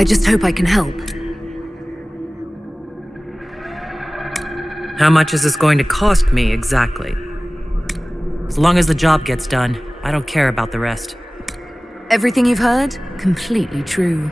I just hope I can help. How much is this going to cost me, exactly? As long as the job gets done, I don't care about the rest. Everything you've heard? Completely true.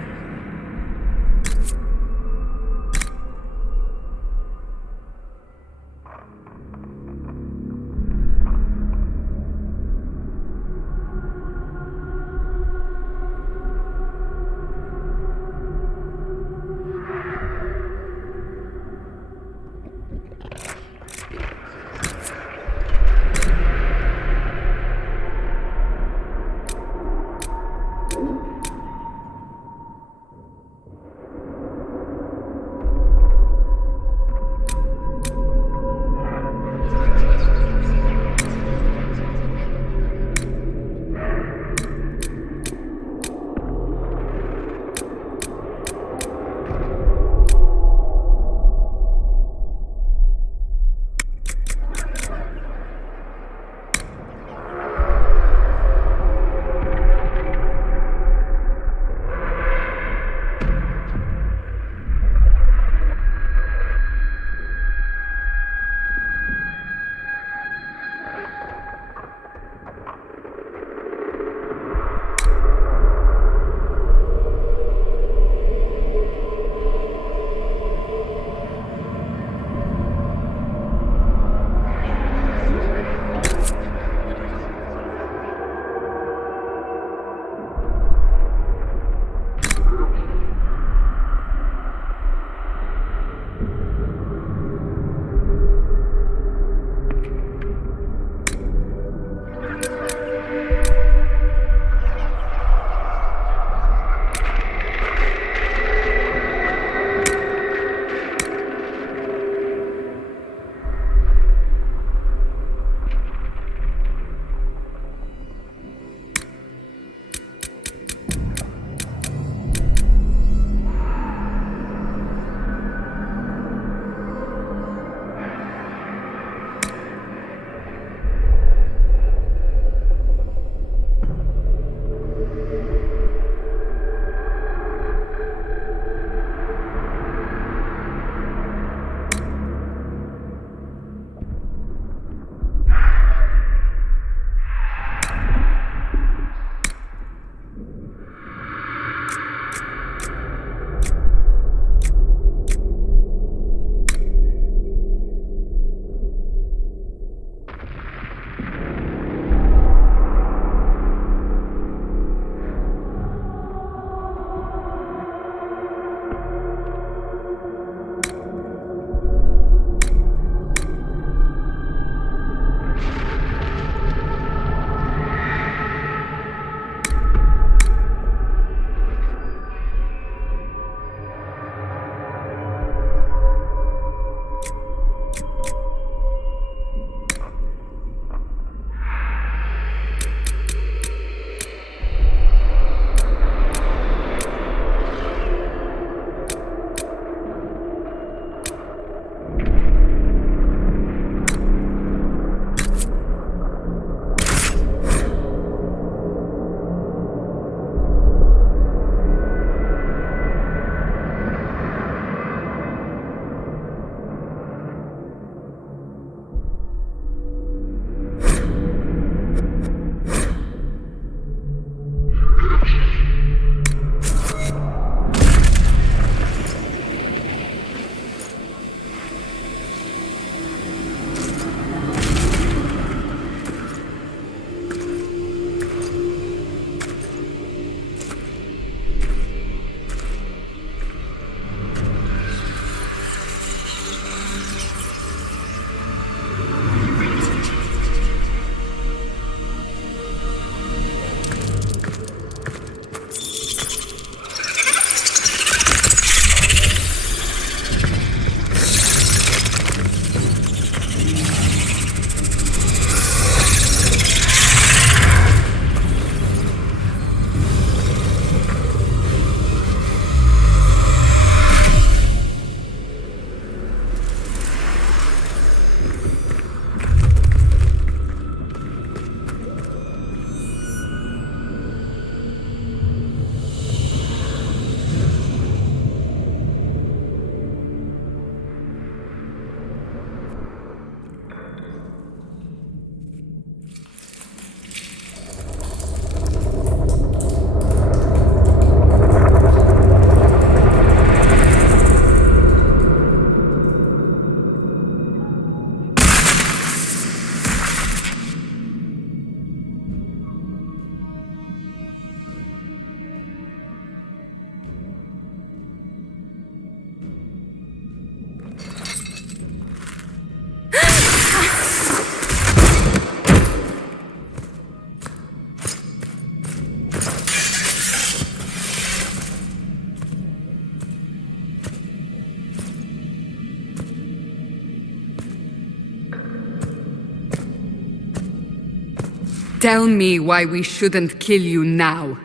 Tell me why we shouldn't kill you now.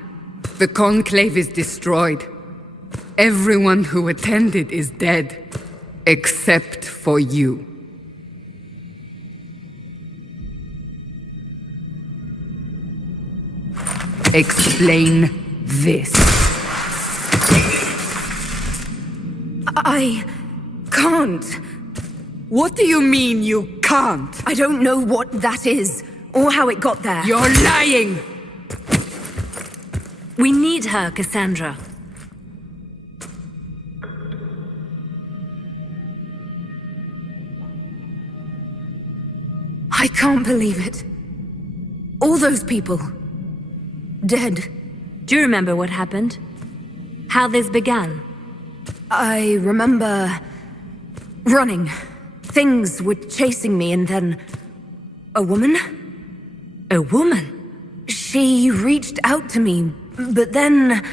The Conclave is destroyed. Everyone who attended is dead. Except for you. Explain this. I can't. What do you mean you can't? I don't know what that is, or how it got there. You're lying! We need her, Cassandra. I can't believe it. All those people. Dead. Do you remember what happened? How this began? I remember running. Things were chasing me, and then a woman? A woman? She reached out to me, but then...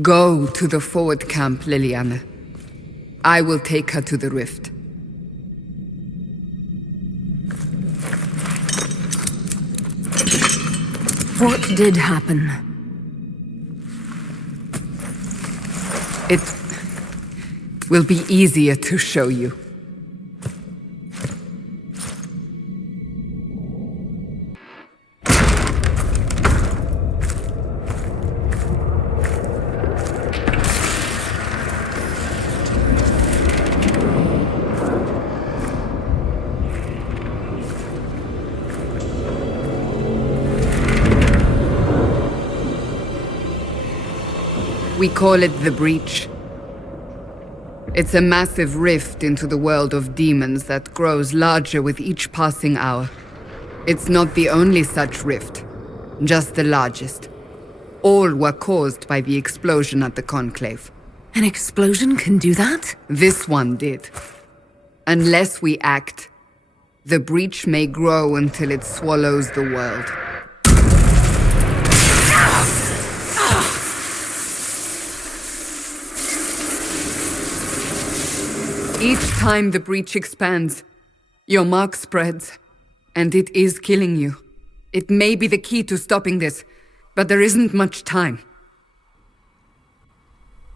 Go to the forward camp, Liliana. I will take her to the rift. What did happen? It will be easier to show you. We call it the Breach. It's a massive rift into the world of demons that grows larger with each passing hour. It's not the only such rift, just the largest. All were caused by the explosion at the Conclave. An explosion can do that? This one did. Unless we act, the Breach may grow until it swallows the world. Each time the Breach expands, your mark spreads, and it is killing you. It may be the key to stopping this, but there isn't much time.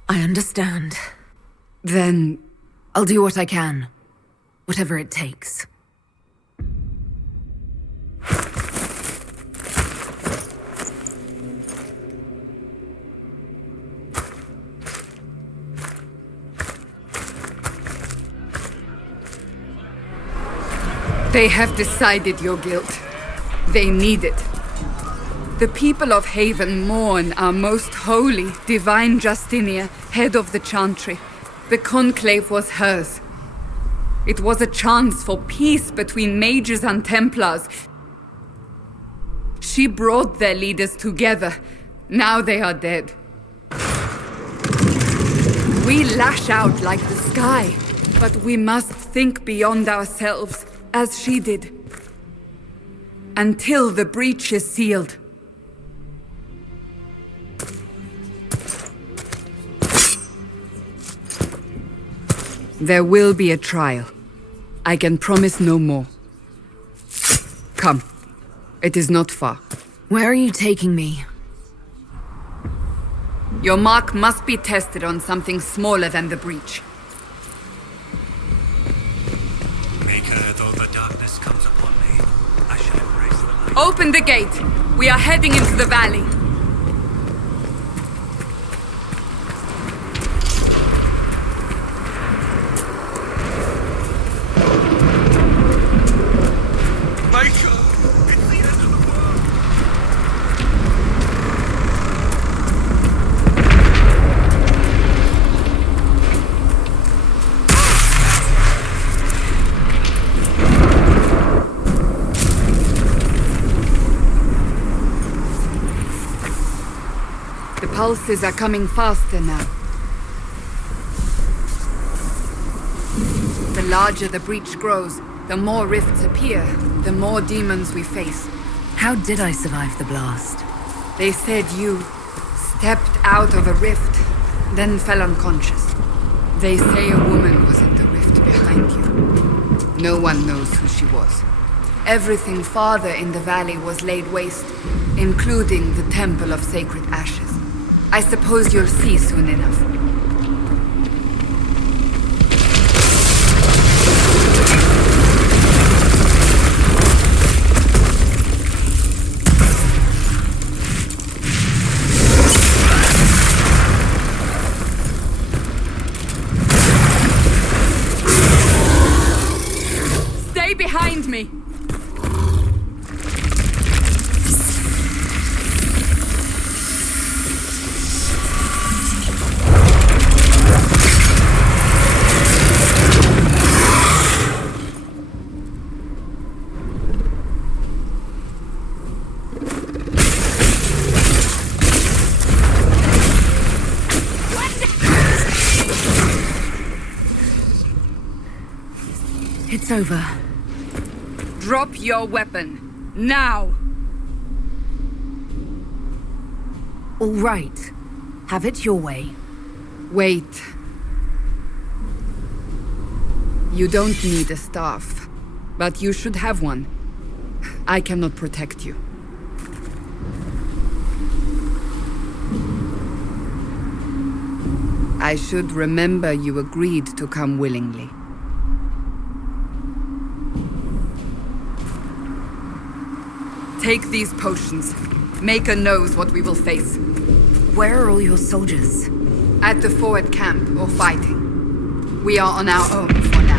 I understand. Then... I'll do what I can. Whatever it takes. They have decided your guilt. They need it. The people of Haven mourn our most holy, divine Justinia, head of the Chantry. The Conclave was hers. It was a chance for peace between mages and Templars. She brought their leaders together. Now they are dead. We lash out like the sky, but we must think beyond ourselves. As she did. Until the breach is sealed. There will be a trial. I can promise no more. Come. It is not far. Where are you taking me? Your mark must be tested on something smaller than the breach. Though the darkness comes upon me, I shall embrace the light. Open the gate! We are heading into the valley. It's the end of the world! The pulses are coming faster now. The larger the breach grows, the more rifts appear, the more demons we face. How did I survive the blast? They said you stepped out of a rift, then fell unconscious. They say a woman was in the rift behind you. No one knows who she was. Everything farther in the valley was laid waste, including the Temple of Sacred Ashes. I suppose you'll see soon enough. Stay behind me! It's over. Drop your weapon. Now! All right. Have it your way. Wait. You don't need a staff, but you should have one. I cannot protect you. I should remember you agreed to come willingly. Take these potions. Maker knows what we will face. Where are all your soldiers? At the forward camp or fighting. We are on our own for now.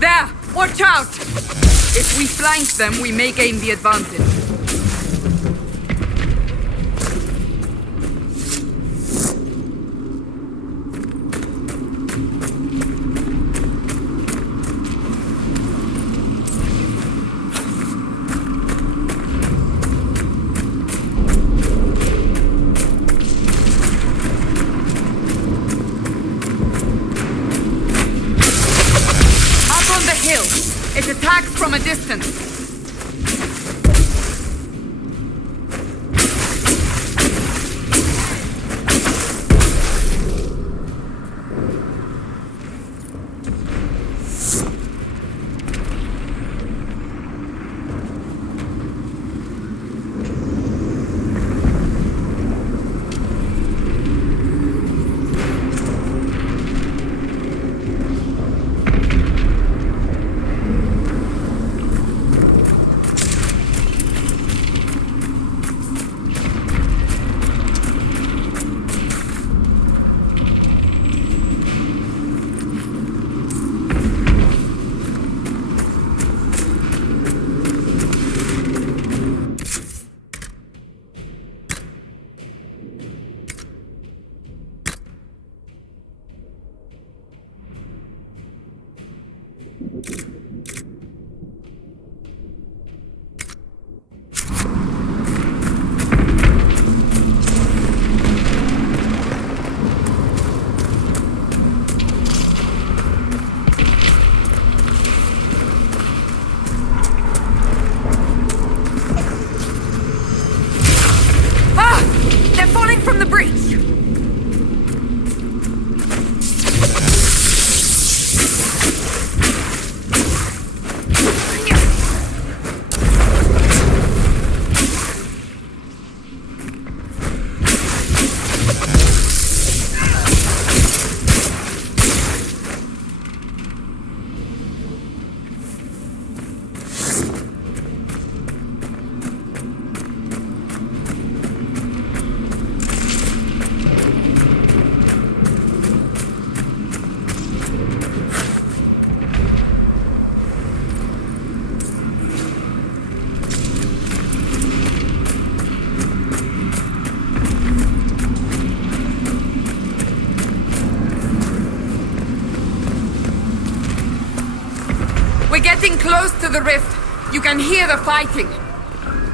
There! Watch out! If we flank them, we may gain the advantage. Up on the hill! It attacks from a distance. From the breach! We're getting close to the rift. You can hear the fighting.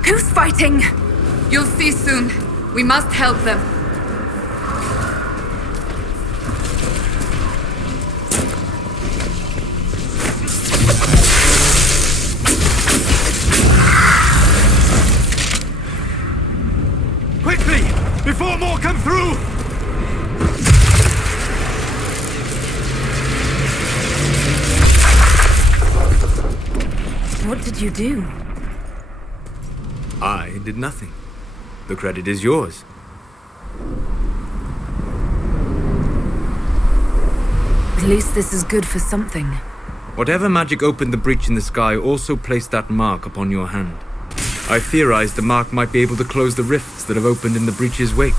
Who's fighting? You'll see soon. We must help them. did you do? I did nothing. The credit is yours. At least this is good for something. Whatever magic opened the breach in the sky also placed that mark upon your hand. I theorized the mark might be able to close the rifts that have opened in the breach's wake.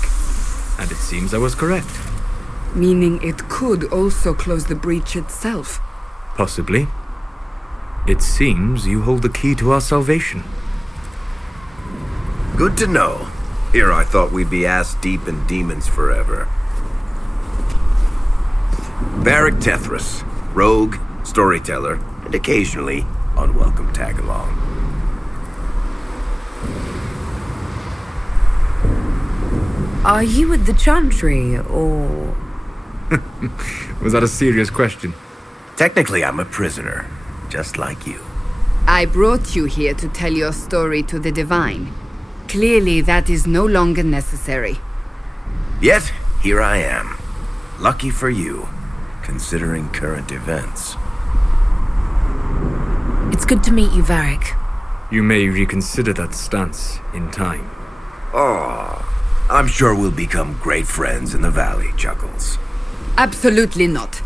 And it seems I was correct. Meaning it could also close the breach itself. Possibly. It seems you hold the key to our salvation. Good to know. Here I thought we'd be ass-deep in demons forever. Varric Tethras, rogue, storyteller, and occasionally unwelcome tag-along. Are you at the Chantry, or...? Was that a serious question? Technically, I'm a prisoner, just like you. I brought you here to tell your story to the Divine. Clearly, that is no longer necessary. Yet, here I am. Lucky for you, considering current events. It's good to meet you, Varric. You may reconsider that stance in time. Oh, I'm sure we'll become great friends in the valley, Chuckles. Absolutely not.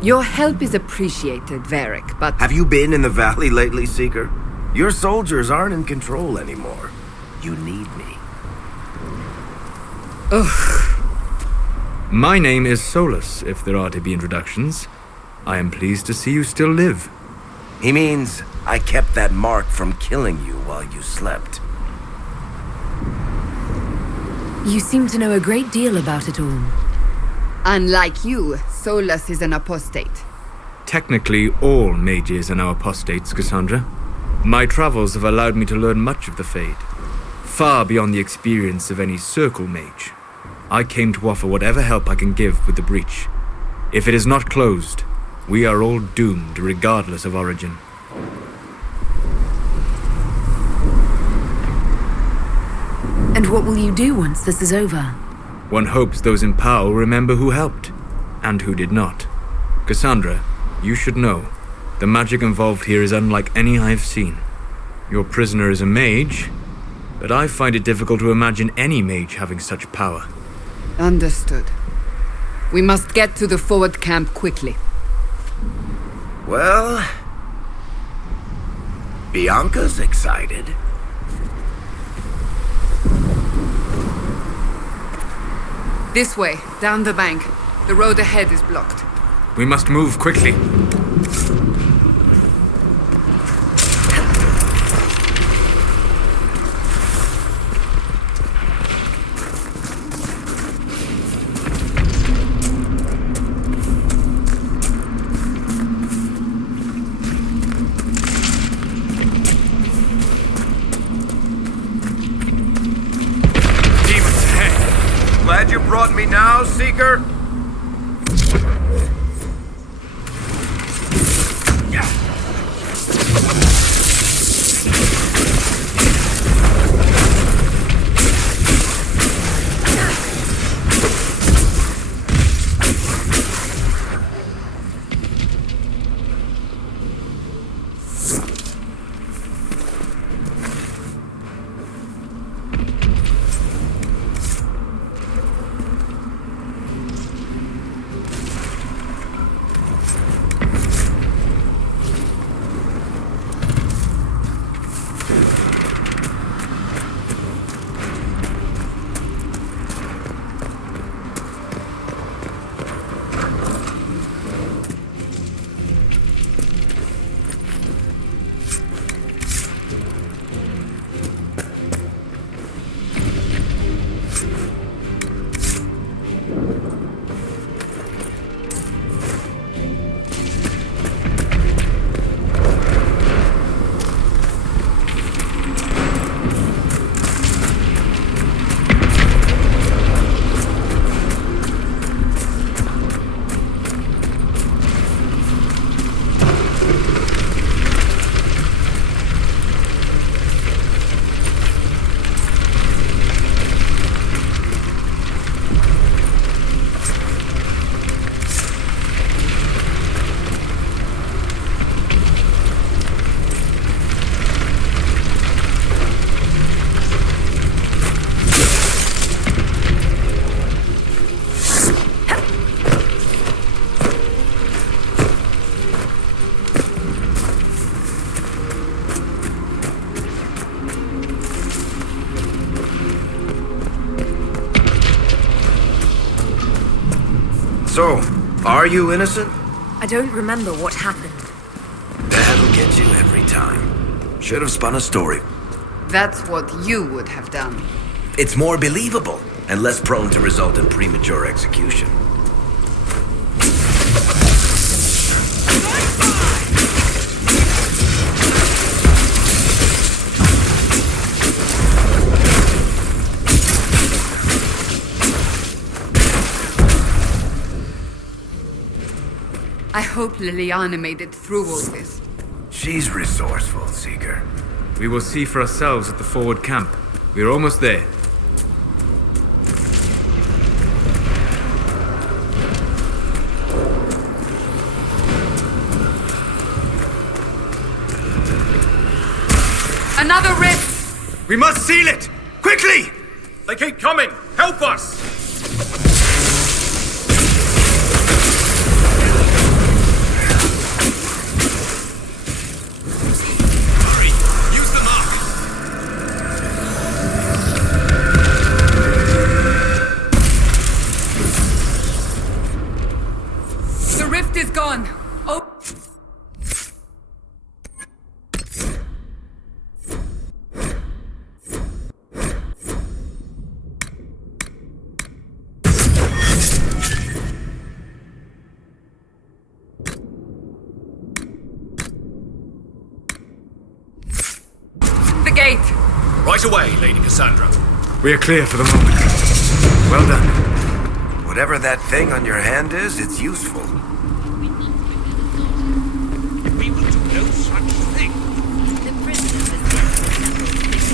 Your help is appreciated, Varric, but... Have you been in the valley lately, Seeker? Your soldiers aren't in control anymore. You need me. My name is Solus, if there are to be introductions. I am pleased to see you still live. He means I kept that mark from killing you while you slept. You seem to know a great deal about it all. Unlike you, Solus is an apostate. Technically, all mages are now apostates, Cassandra. My travels have allowed me to learn much of the Fade, far beyond the experience of any circle mage. I came to offer whatever help I can give with the breach. If it is not closed, we are all doomed regardless of origin. And what will you do once this is over? One hopes those in power will remember who helped, and who did not. Cassandra, you should know, the magic involved here is unlike any I have seen. Your prisoner is a mage, but I find it difficult to imagine any mage having such power. Understood. We must get to the forward camp quickly. Well... Bianca's excited. This way, down the bank. The road ahead is blocked. We must move quickly. Glad you brought me now, Seeker? Are you innocent? I don't remember what happened. That'll get you every time. Should have spun a story. That's what you would have done. It's more believable and less prone to result in premature execution. I hope Liliana made it through all this. She's resourceful, Seeker. We will see for ourselves at the forward camp. We're almost there. Another rift! We must seal it! Quickly! They keep coming! Help us! Hurry! Use the mark! The rift is gone. Oh. The gate. Right away, Lady Cassandra. We are clear for the moment. Well done. Whatever that thing on your hand is, it's useful. We will do no such thing. The prisoner was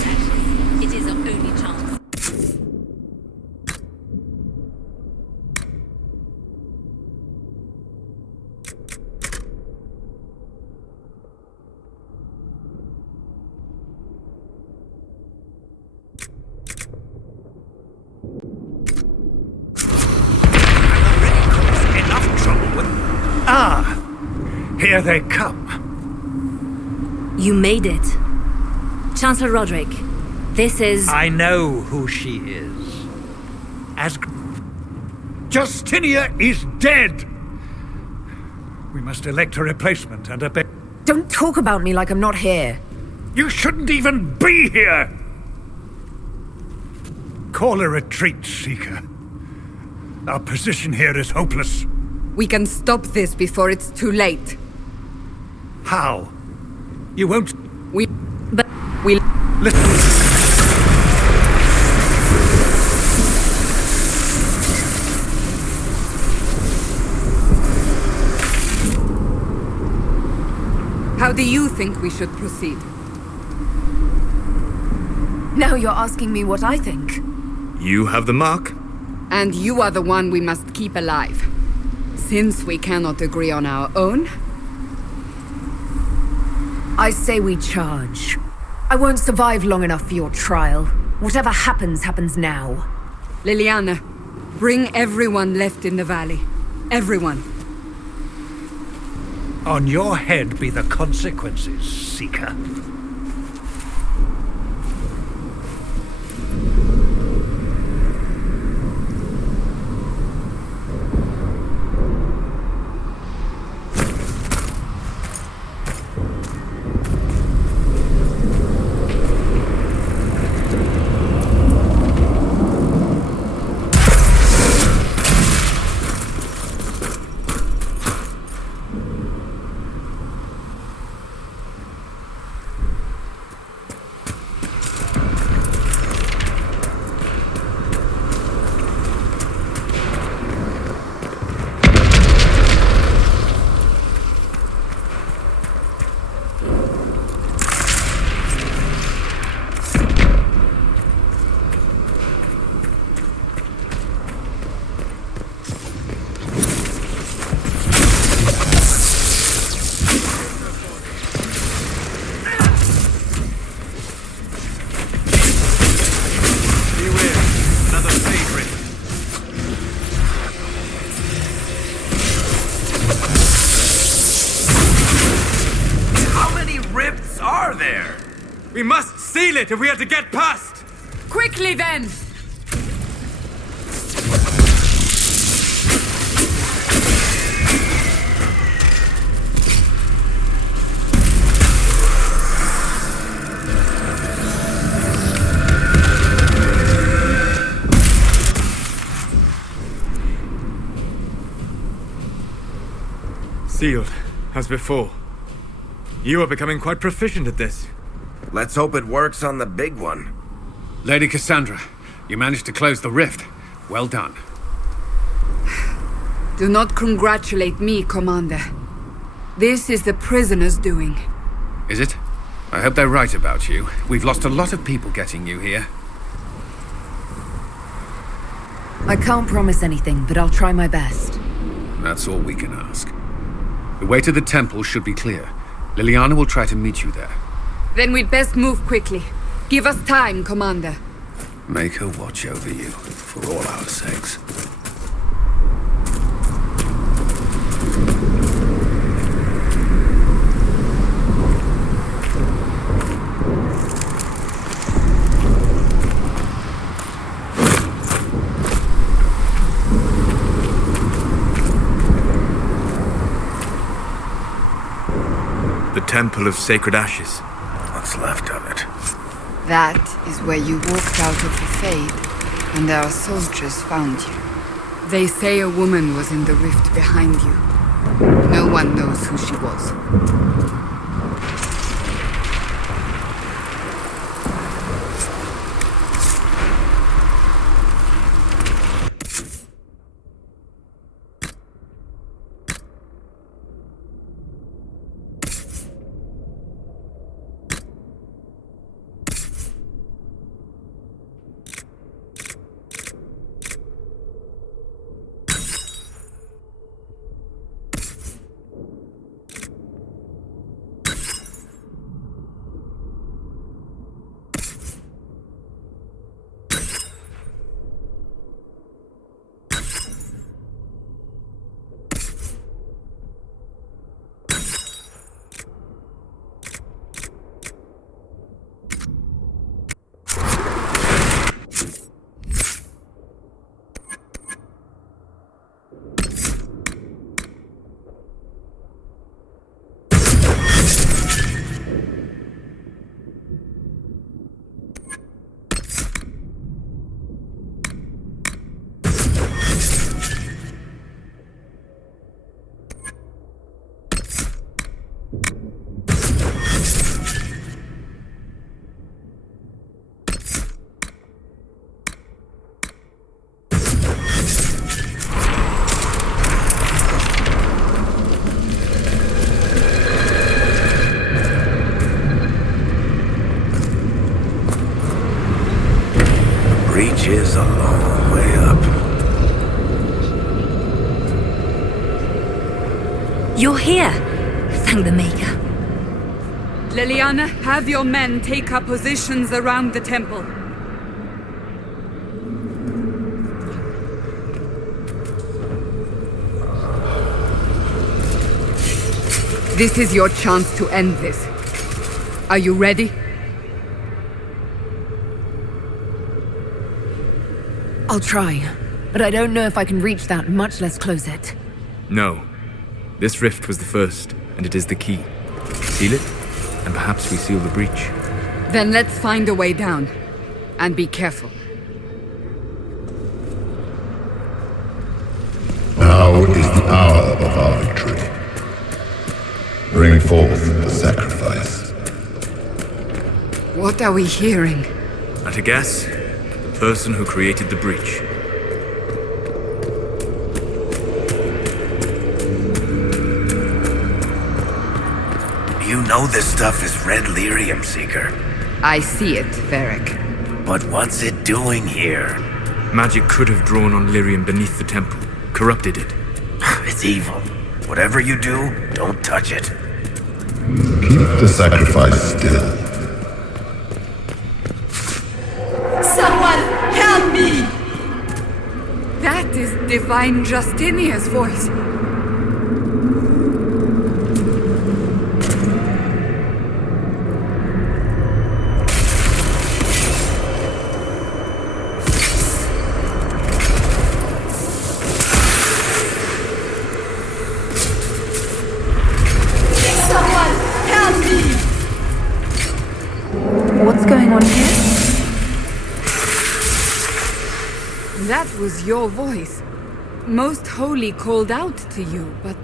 ashes. It is our only chance. Enough trouble with... Ah! Here they come. You made it. Chancellor Roderick, this is... I know who she is. Justinia is dead! We must elect a replacement and a Don't talk about me like I'm not here. You shouldn't even be here! Call a retreat, Seeker. Our position here is hopeless. We can stop this before it's too late. How? You won't... But we... Listen... How do you think we should proceed? Now you're asking me what I think. You have the mark. And you are the one we must keep alive. Since we cannot agree on our own, I say we charge. I won't survive long enough for your trial. Whatever happens, happens now. Liliana, bring everyone left in the valley. Everyone. On your head be the consequences, Seeker. We must seal it if we are to get past! Quickly then! Sealed, as before. You are becoming quite proficient at this. Let's hope it works on the big one. Lady Cassandra, you managed to close the rift. Well done. Do not congratulate me, Commander. This is the prisoner's doing. Is it? I hope they're right about you. We've lost a lot of people getting you here. I can't promise anything, but I'll try my best. That's all we can ask. The way to the temple should be clear. Liliana will try to meet you there. Then we'd best move quickly. Give us time, Commander. Make her watch over you, for all our sakes. The Temple of Sacred Ashes. What's left of it? That is where you walked out of the Fade, and our soldiers found you. They say a woman was in the rift behind you. No one knows who she was. Reach is a long way up. You're here. Thank the Maker. Liliana, have your men take up positions around the temple. This is your chance to end this. Are you ready? I'll try, but I don't know if I can reach that, much less close it. No. This rift was the first, and it is the key. Seal it, and perhaps we seal the breach. Then let's find a way down. And be careful. Now is the hour of our victory. Bring forth the sacrifice. What are we hearing? At a guess, the person who created the breach. You know this stuff is red lyrium, Seeker. I see it, Varric. But what's it doing here? Magic could have drawn on lyrium beneath the temple, corrupted it. It's evil. Whatever you do, don't touch it. Keep the sacrifice still. Someone help me! That is Divine Justinia's voice. What's going on here? That was your voice. Most Holy called out to you, but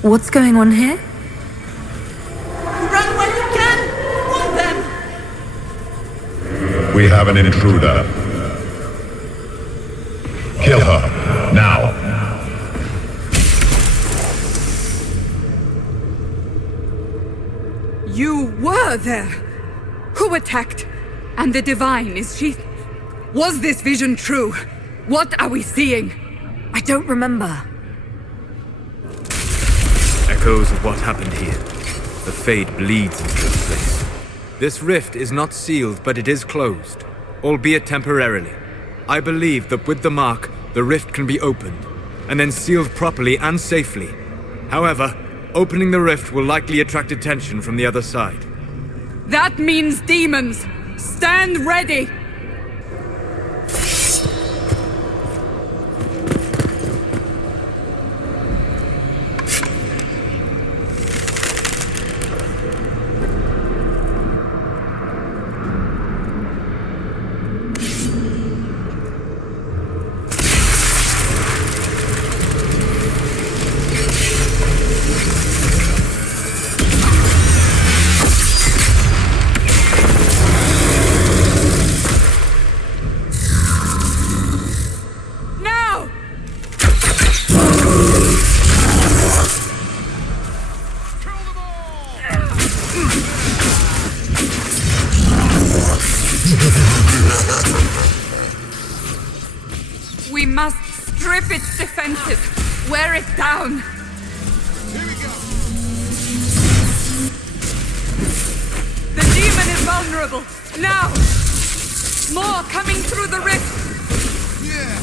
What's going on here? Run when you can! Want them! We have an intruder. Kill her, now. You were there! Who attacked? And the Divine, is she... Was this vision true? What are we seeing? I don't remember. Echoes of what happened here. The Fade bleeds into this place. This rift is not sealed, but it is closed, albeit temporarily. I believe that with the mark, the rift can be opened, and then sealed properly and safely. However, opening the rift will likely attract attention from the other side. That means demons! Stand ready! We must strip its defenses, wear it down. Here we go. The demon is vulnerable. Now! More coming through the rift. Yeah.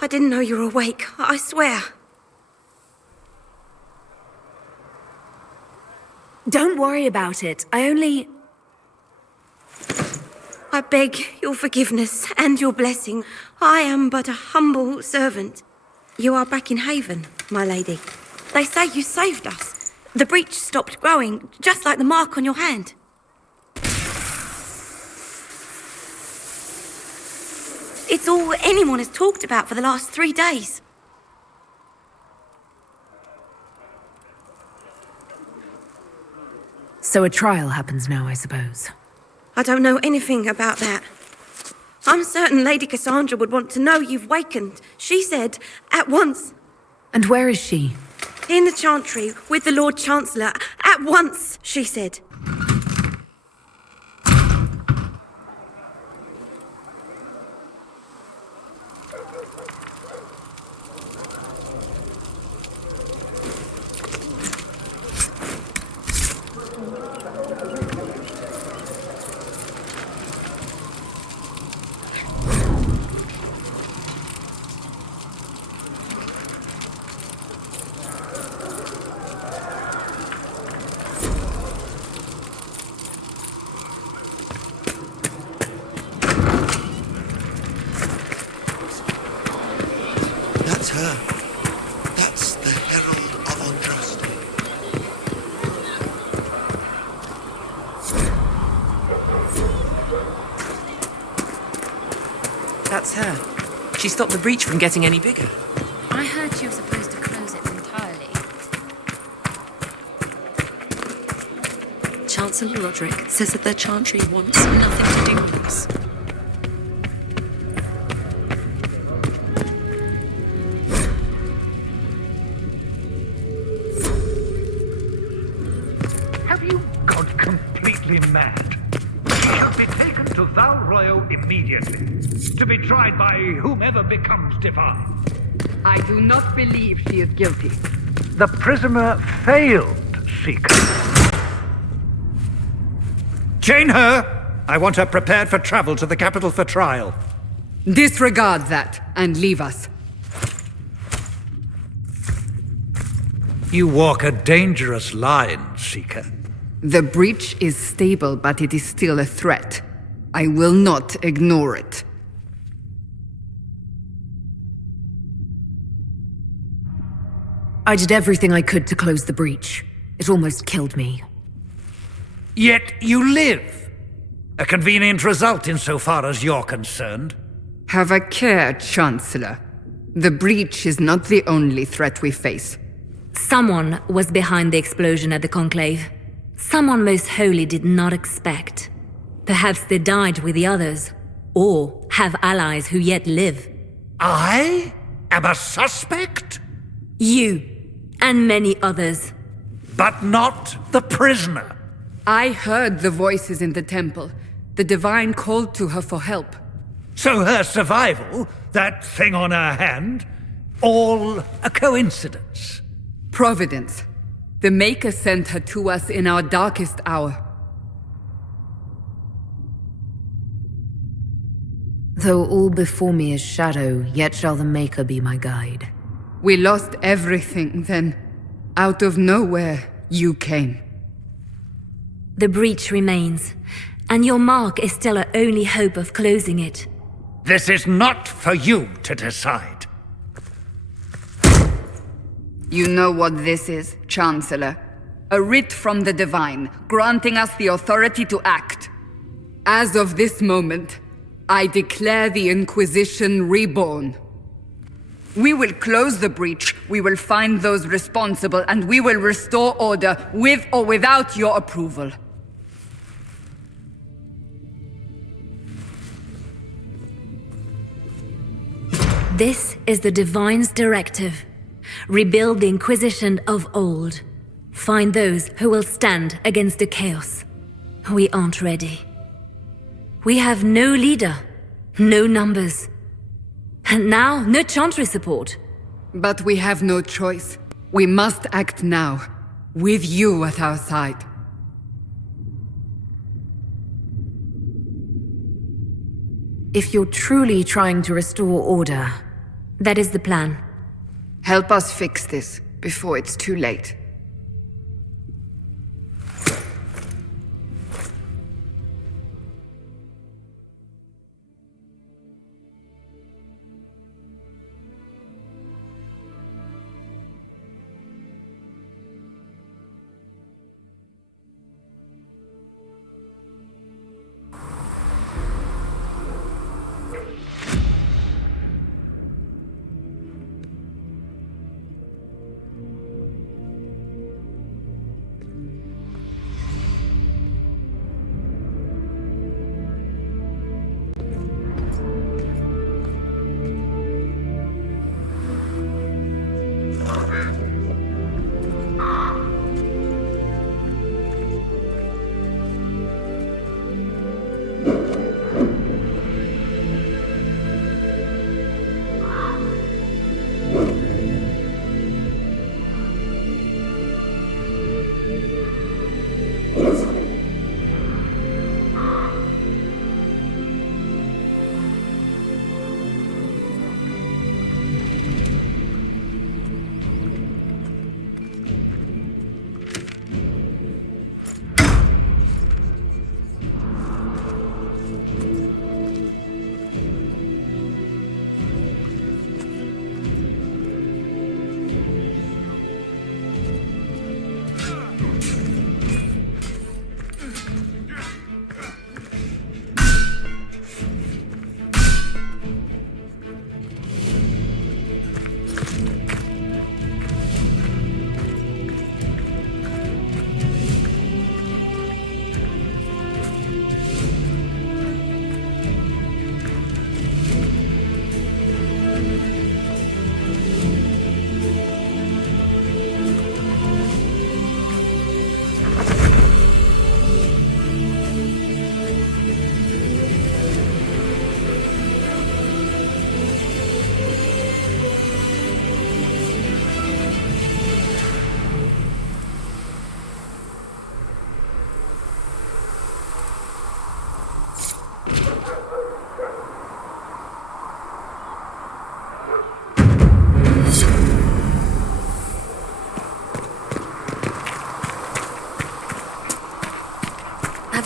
I didn't know you were awake, I swear. Don't worry about it. I beg your forgiveness and your blessing. I am but a humble servant. You are back in Haven, my lady. They say you saved us. The breach stopped growing, just like the mark on your hand. It's all anyone has talked about for the last 3 days. So a trial happens now, I suppose. I don't know anything about that. I'm certain Lady Cassandra would want to know you've wakened. She said, at once. And where is she? In the Chantry, with the Lord Chancellor. At once, she said. her. That's the herald of untrust. That's her. She stopped the breach from getting any bigger. I heard you were supposed to close it entirely. Chancellor Roderick says that their chantry wants nothing to do with us. Have you gone completely mad? She shall be taken to Val Royo immediately, to be tried by whomever becomes divine. I do not believe she is guilty. The prisoner failed, Seeker. Chain her! I want her prepared for travel to the capital for trial. Disregard that and leave us. You walk a dangerous line, Seeker. The breach is stable, but it is still a threat. I will not ignore it. I did everything I could to close the breach. It almost killed me. Yet you live. A convenient result insofar as you're concerned. Have a care, Chancellor. The breach is not the only threat we face. Someone was behind the explosion at the Conclave. Someone most holy did not expect. Perhaps they died with the others, or have allies who yet live. I am a suspect? You, and many others. But not the prisoner. I heard the voices in the temple. The Divine called to her for help. So her survival, that thing on her hand, all a coincidence. Providence. The Maker sent her to us in our darkest hour. Though all before me is shadow, yet shall the Maker be my guide. We lost everything then. Out of nowhere, you came. The breach remains, and your mark is still our only hope of closing it. This is not for you to decide. You know what this is, Chancellor. A writ from the Divine, granting us the authority to act. As of this moment, I declare the Inquisition reborn. We will close the breach, we will find those responsible, and we will restore order with or without your approval. This is the Divine's directive. Rebuild the Inquisition of old. Find those who will stand against the chaos. We aren't ready. We have no leader, no numbers. And now, no chantry support. But we have no choice. We must act now, with you at our side. If you're truly trying to restore order... That is the plan. Help us fix this, before it's too late.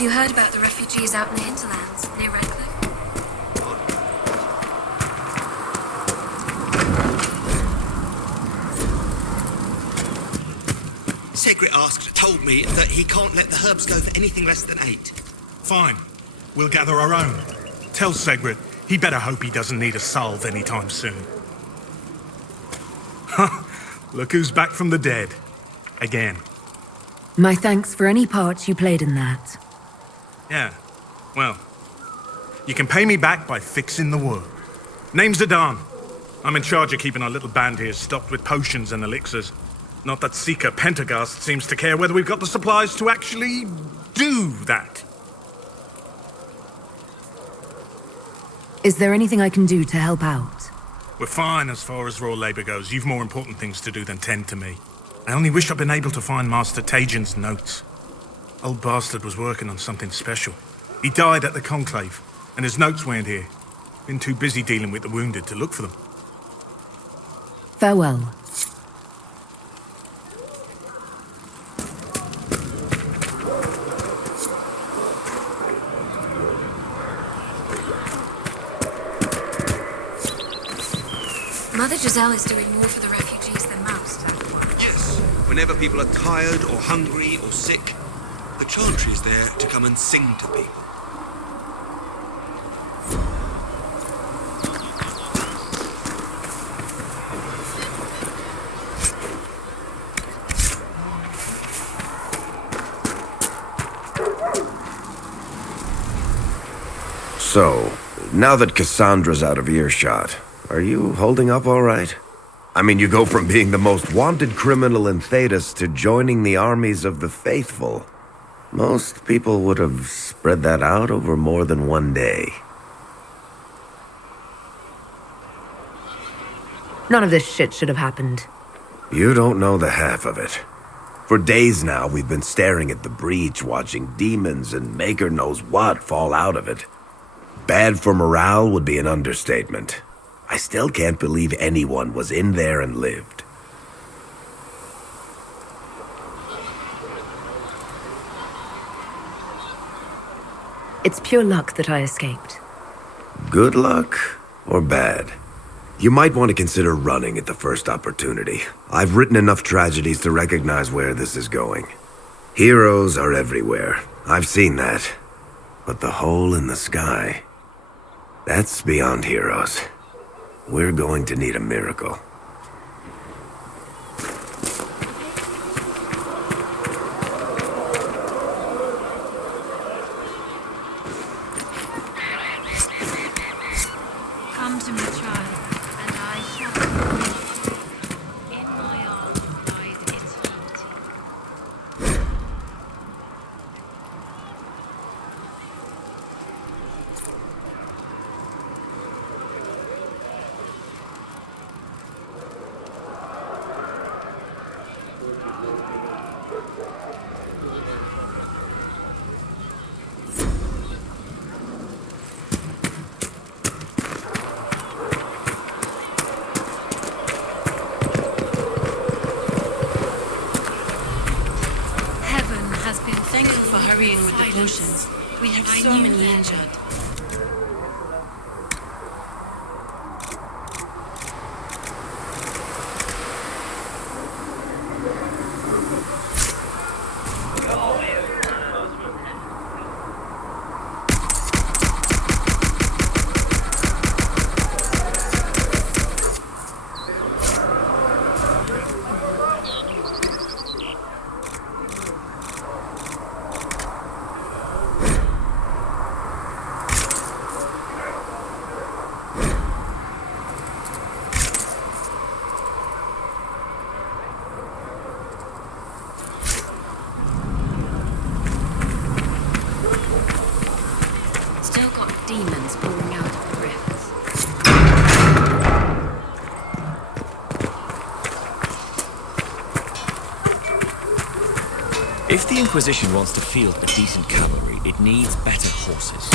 you heard about the refugees out in the hinterlands, near Radcliffe? Segret told me that he can't let the herbs go for anything less than 8. Fine. We'll gather our own. Tell Segret he better hope he doesn't need a salve anytime soon. Look who's back from the dead. Again. My thanks for any part you played in that. Yeah. Well, you can pay me back by fixing the work. Name's Zidane. I'm in charge of keeping our little band here stocked with potions and elixirs. Not that Seeker Pentagast seems to care whether we've got the supplies to actually do that. Is there anything I can do to help out? We're fine as far as raw labor goes. You've more important things to do than tend to me. I only wish I'd been able to find Master Tajin's notes. Old bastard was working on something special. He died at the Conclave, and his notes weren't here. Been too busy dealing with the wounded to look for them. Farewell. Mother Giselle is doing more for the refugees than most. Yes. Whenever people are tired or hungry or sick, the Chantry is there to come and sing to people. So, now that Cassandra's out of earshot, are you holding up all right? I mean, you go from being the most wanted criminal in Thedas to joining the armies of the faithful. Most people would have spread that out over more than one day. None of this shit should have happened. You don't know the half of it. For days now, we've been staring at the breach, watching demons and maker knows what fall out of it. Bad for morale would be an understatement. I still can't believe anyone was in there and lived. It's pure luck that I escaped. Good luck or bad? You might want to consider running at the first opportunity. I've written enough tragedies to recognize where this is going. Heroes are everywhere. I've seen that. But the hole in the sky, that's beyond heroes. We're going to need a miracle. Come to me, child, and I shall. In my arms lies its heat. Thank you for hurrying with the potions. We have so many injured. Demons pouring out of the rifts. If the Inquisition wants to field a decent cavalry, it needs better horses.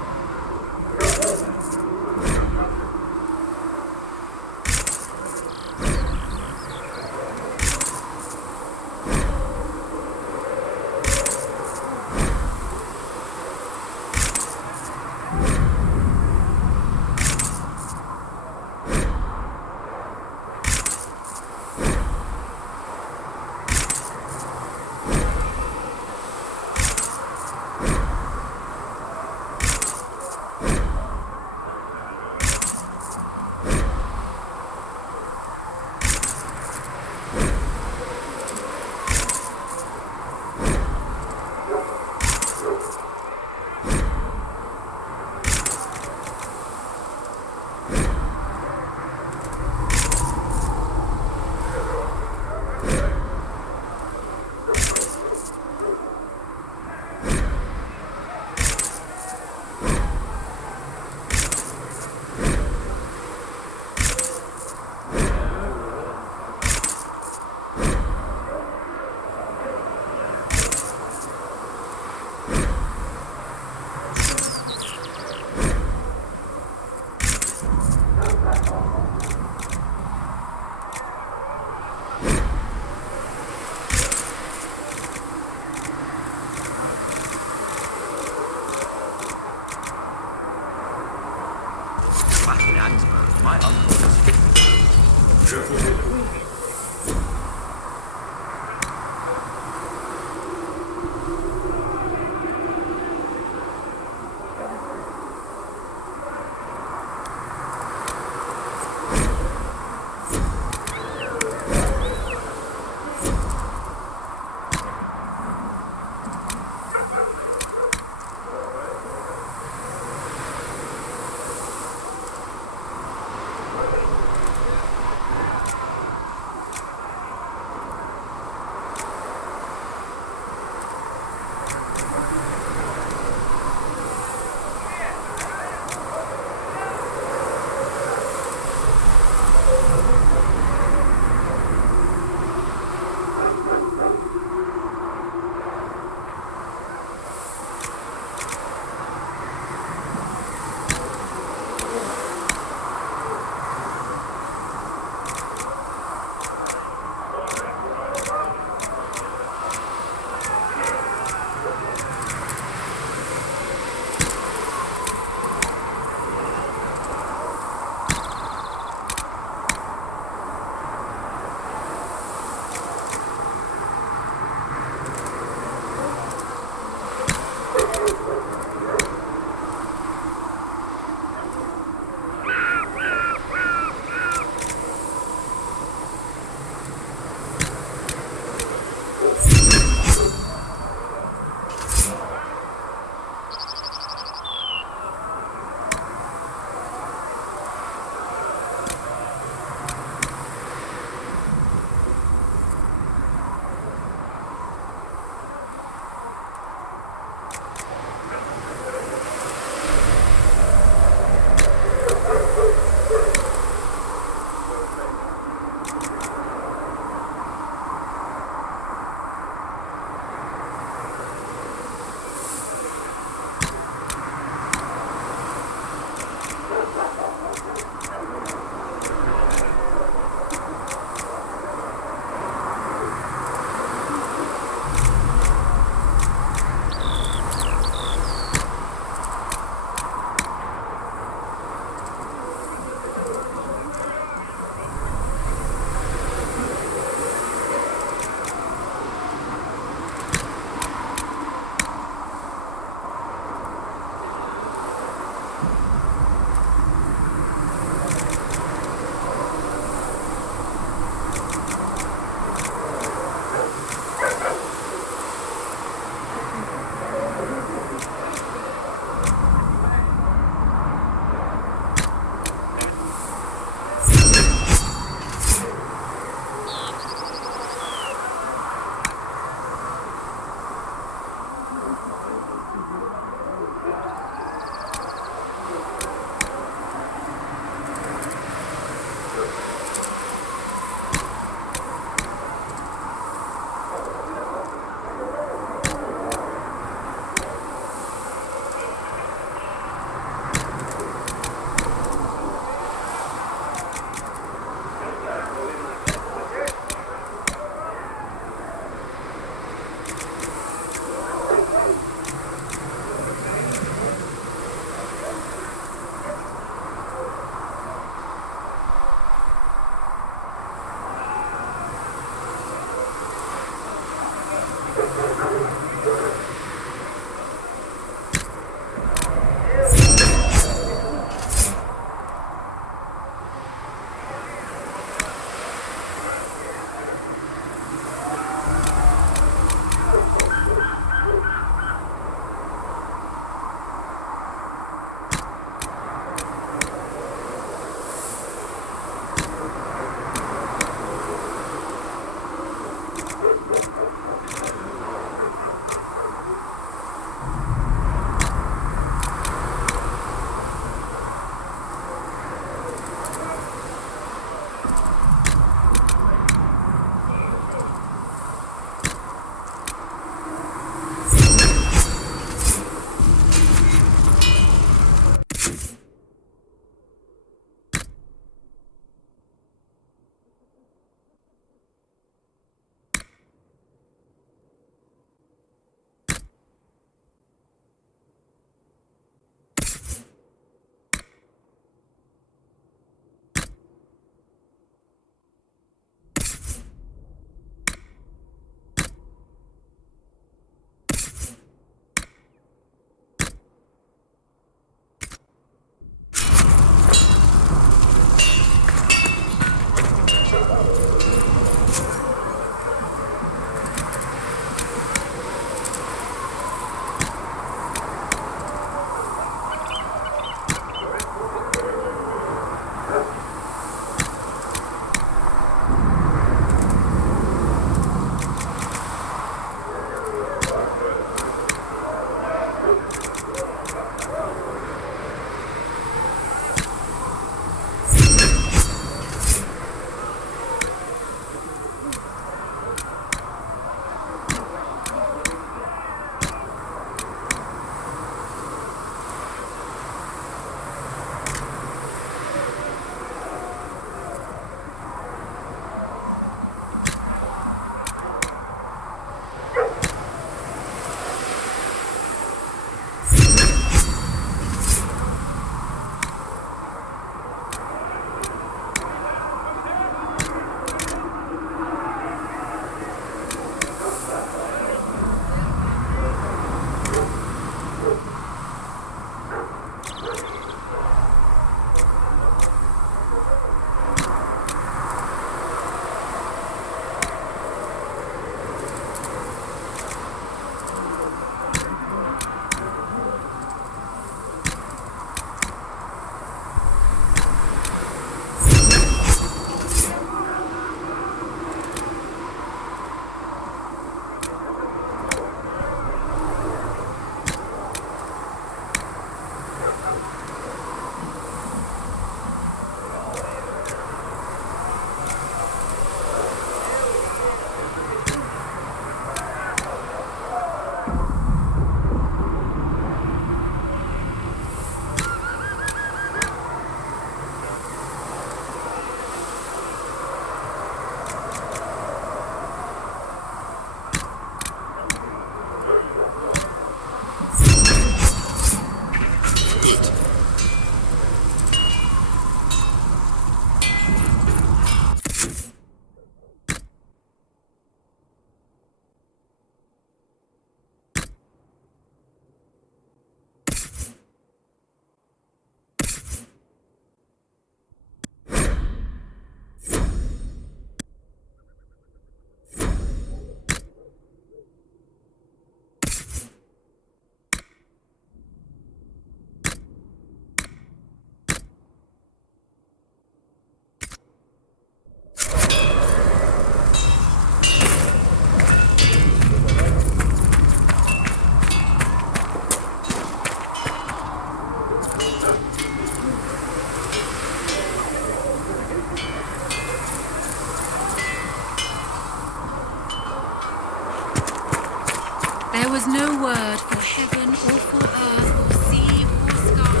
There was no word for heaven or for earth or sea or sky.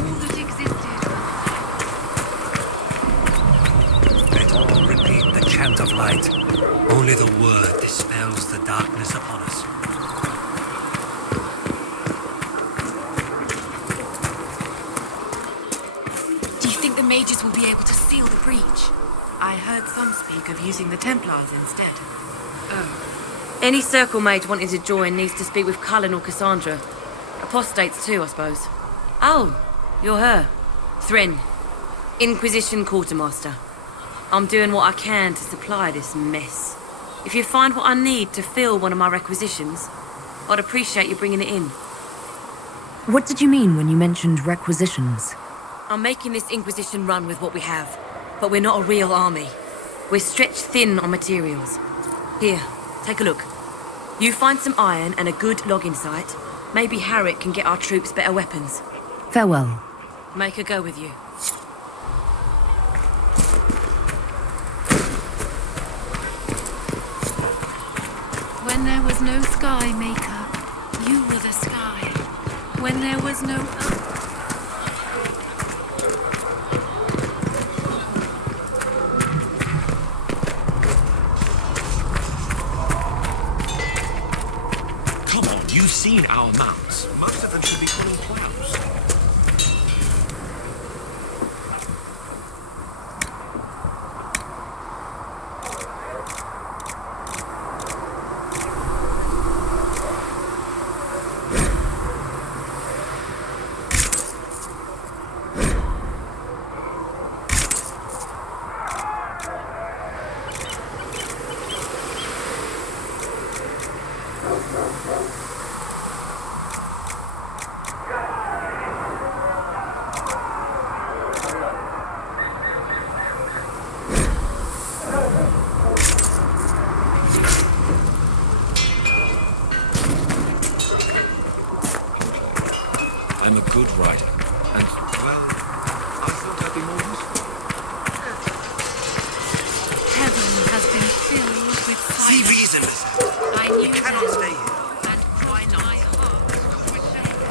All that existed. Let all repeat the chant of light. Only the word dispels the darkness upon us. Do you think the mages will be able to seal the breach? I heard some speak of using the Templars instead. Oh. Any circle mage wanting to join needs to speak with Cullen or Cassandra. Apostates too, I suppose. Oh, you're her. Thren, Inquisition Quartermaster. I'm doing what I can to supply this mess. If you find what I need to fill one of my requisitions, I'd appreciate you bringing it in. What did you mean when you mentioned requisitions? I'm making this Inquisition run with what we have, but we're not a real army. We're stretched thin on materials. Here, take a look. You find some iron and a good logging site. Maybe Harriet can get our troops better weapons. Farewell. Make her go with you. When there was no sky maker, you were the sky. When there was no earth. Come on, you've seen our mounts. Most of them should be pulling plows. I'm a good rider, and, well, I thought I'd be more useful. Heaven has been filled with See silence. reason. I knew We cannot that. stay here. And why not? My heart was forsaken.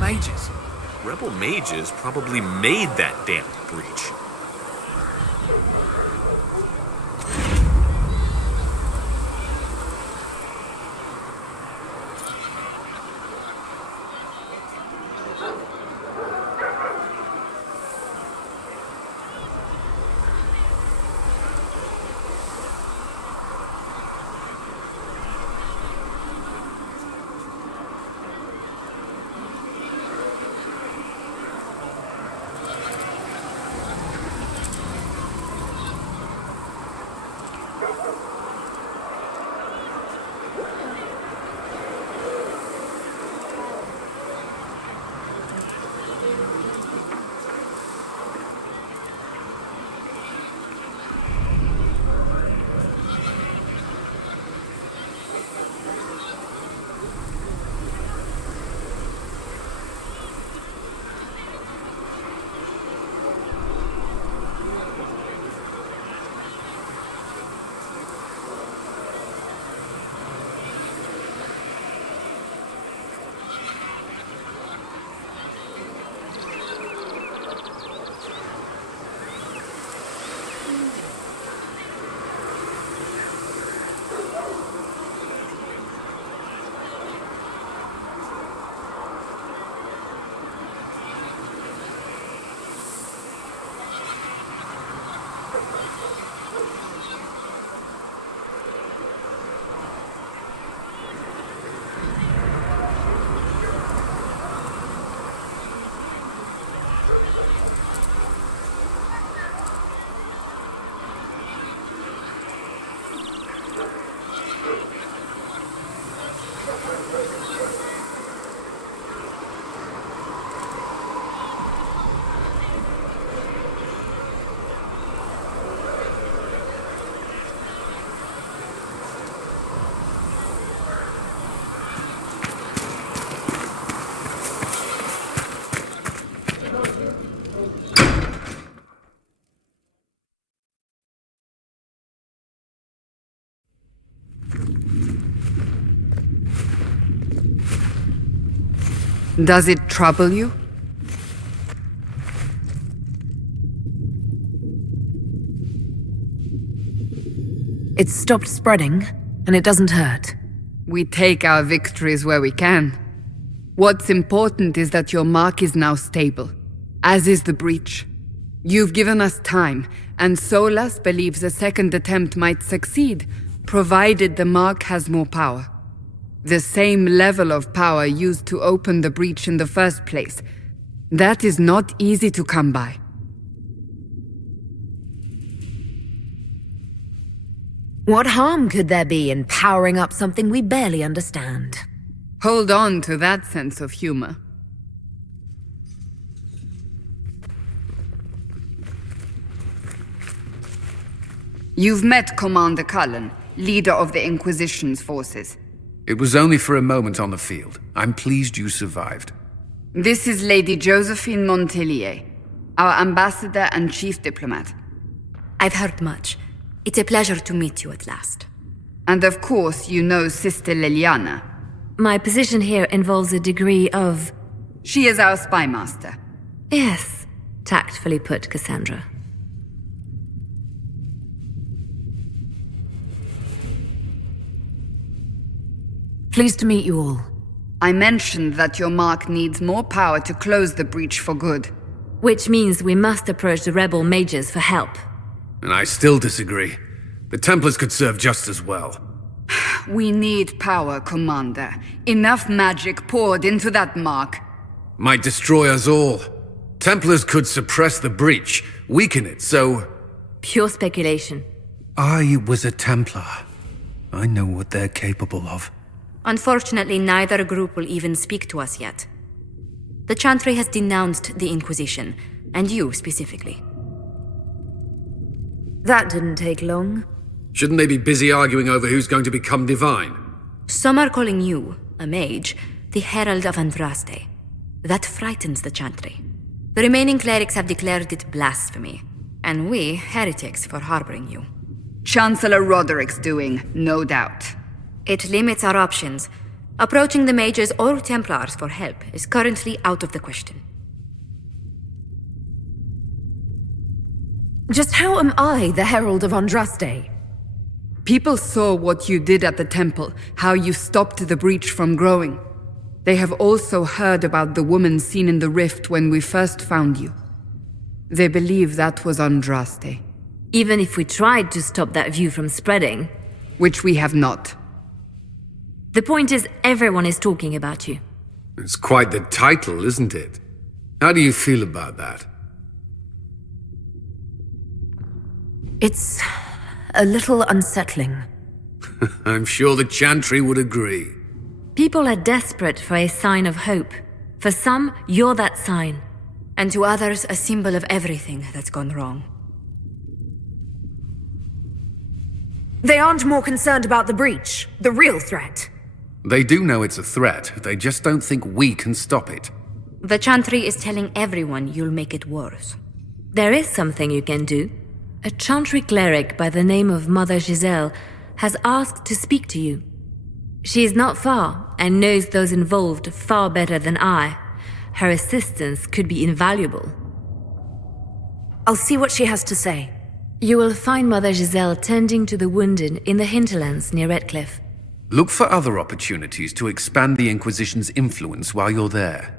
Mages. Rebel mages probably made that damn breach. Does it trouble you? It's stopped spreading, and it doesn't hurt. We take our victories where we can. What's important is that your mark is now stable, as is the breach. You've given us time, and Solas believes a second attempt might succeed, provided the mark has more power. The same level of power used to open the breach in the first place. That is not easy to come by. What harm could there be in powering up something we barely understand? Hold on to that sense of humor. You've met Commander Cullen, leader of the Inquisition's forces. It was only for a moment on the field. I'm pleased you survived. This is Lady Josephine Montelier, our ambassador and chief diplomat. I've heard much. It's a pleasure to meet you at last. And of course, you know Sister Liliana. My position here involves a degree of... She is our spy master. Yes, tactfully put, Cassandra. Pleased to meet you all. I mentioned that your mark needs more power to close the breach for good. Which means we must approach the rebel mages for help. And I still disagree. The Templars could serve just as well. We need power, Commander. Enough magic poured into that mark. Might destroy us all. Templars could suppress the breach, weaken it, so... Pure speculation. I was a Templar. I know what they're capable of. Unfortunately, neither group will even speak to us yet. The Chantry has denounced the Inquisition, and you specifically. That didn't take long. Shouldn't they be busy arguing over who's going to become divine? Some are calling you, a mage, the Herald of Andraste. That frightens the Chantry. The remaining clerics have declared it blasphemy, and we, heretics, for harboring you. Chancellor Roderick's doing, no doubt. It limits our options. Approaching the mages or Templars for help is currently out of the question. Just how am I the Herald of Andraste? People saw what you did at the temple, how you stopped the breach from growing. They have also heard about the woman seen in the rift when we first found you. They believe that was Andraste. Even if we tried to stop that view from spreading... Which we have not. The point is, everyone is talking about you. It's quite the title, isn't it? How do you feel about that? It's a little unsettling. I'm sure the Chantry would agree. People are desperate for a sign of hope. For some, you're that sign. And to others, a symbol of everything that's gone wrong. They aren't more concerned about the breach, the real threat. They do know it's a threat, they just don't think we can stop it. The Chantry is telling everyone you'll make it worse. There is something you can do. A Chantry cleric by the name of Mother Giselle has asked to speak to you. She is not far and knows those involved far better than I. Her assistance could be invaluable. I'll see what she has to say. You will find Mother Giselle tending to the wounded in the hinterlands near Redcliffe. Look for other opportunities to expand the Inquisition's influence while you're there.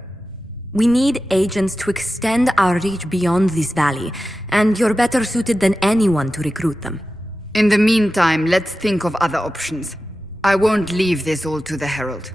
We need agents to extend our reach beyond this valley, and you're better suited than anyone to recruit them. In the meantime, let's think of other options. I won't leave this all to the Herald.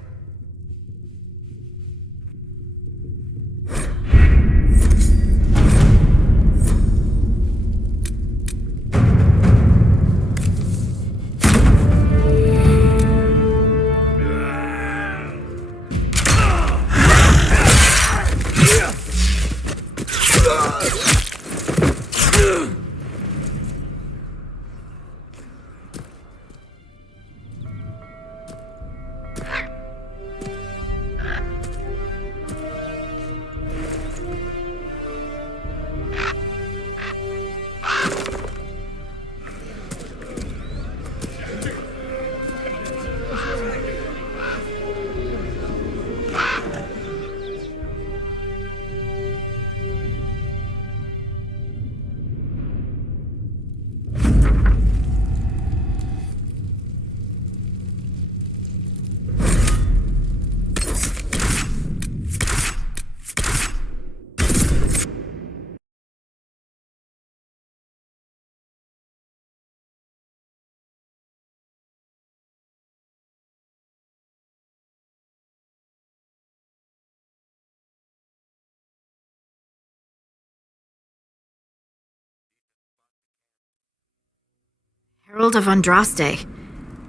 Herald of Andraste.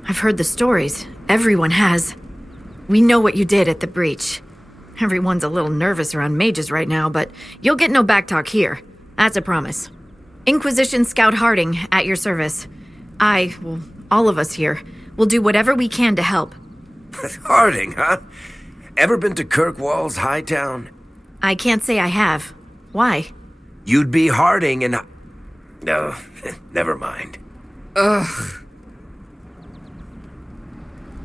I've heard the stories. Everyone has. We know what you did at the breach. Everyone's a little nervous around mages right now, but you'll get no backtalk here. That's a promise. Inquisition Scout Harding, at your service. All of us here, will do whatever we can to help. Harding, huh? Ever been to Kirkwall's Hightown? I can't say I have. Why? You'd be Harding and... No, never mind. Ugh.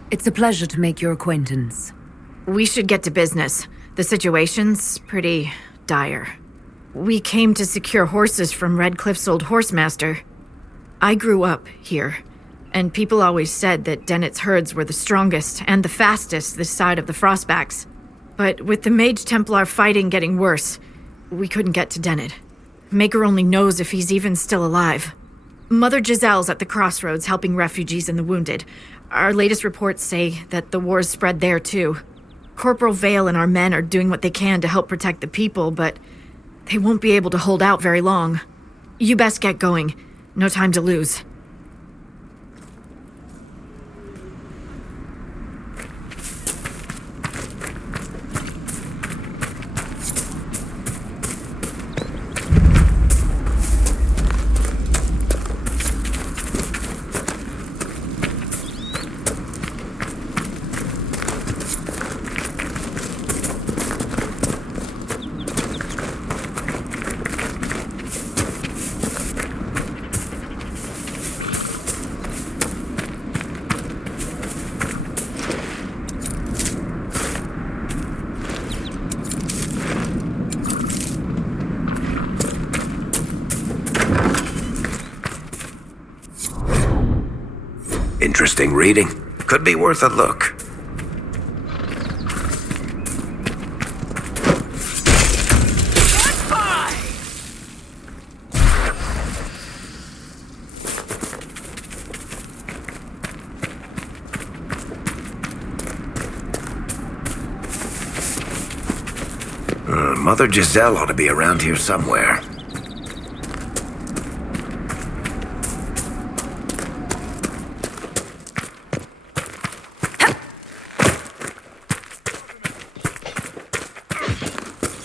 It's a pleasure to make your acquaintance. We should get to business. The situation's pretty dire. We came to secure horses from Redcliffe's old horsemaster. I grew up here, and people always said that Dennett's herds were the strongest and the fastest this side of the Frostbacks. But with the Mage Templar fighting getting worse, we couldn't get to Dennett. Maker only knows if he's even still alive. Mother Giselle's at the crossroads helping refugees and the wounded. Our latest reports say that the war's spread there too. Corporal Vale and our men are doing what they can to help protect the people, but they won't be able to hold out very long. You best get going. No time to lose. Interesting reading. Could be worth a look. Mother Giselle ought to be around here somewhere.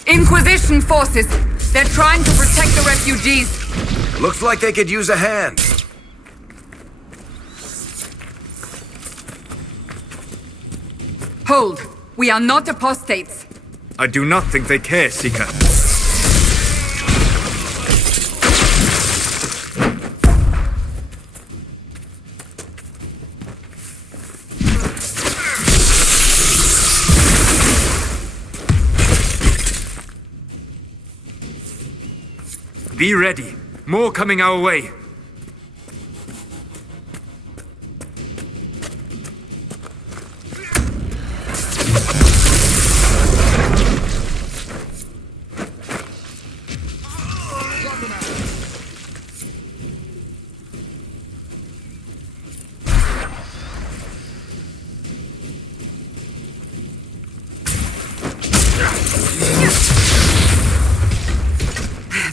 Inquisition forces! They're trying to protect the refugees! Looks like they could use a hand. Hold! We are not apostates! I do not think they care, Seeker. Be ready. More coming our way.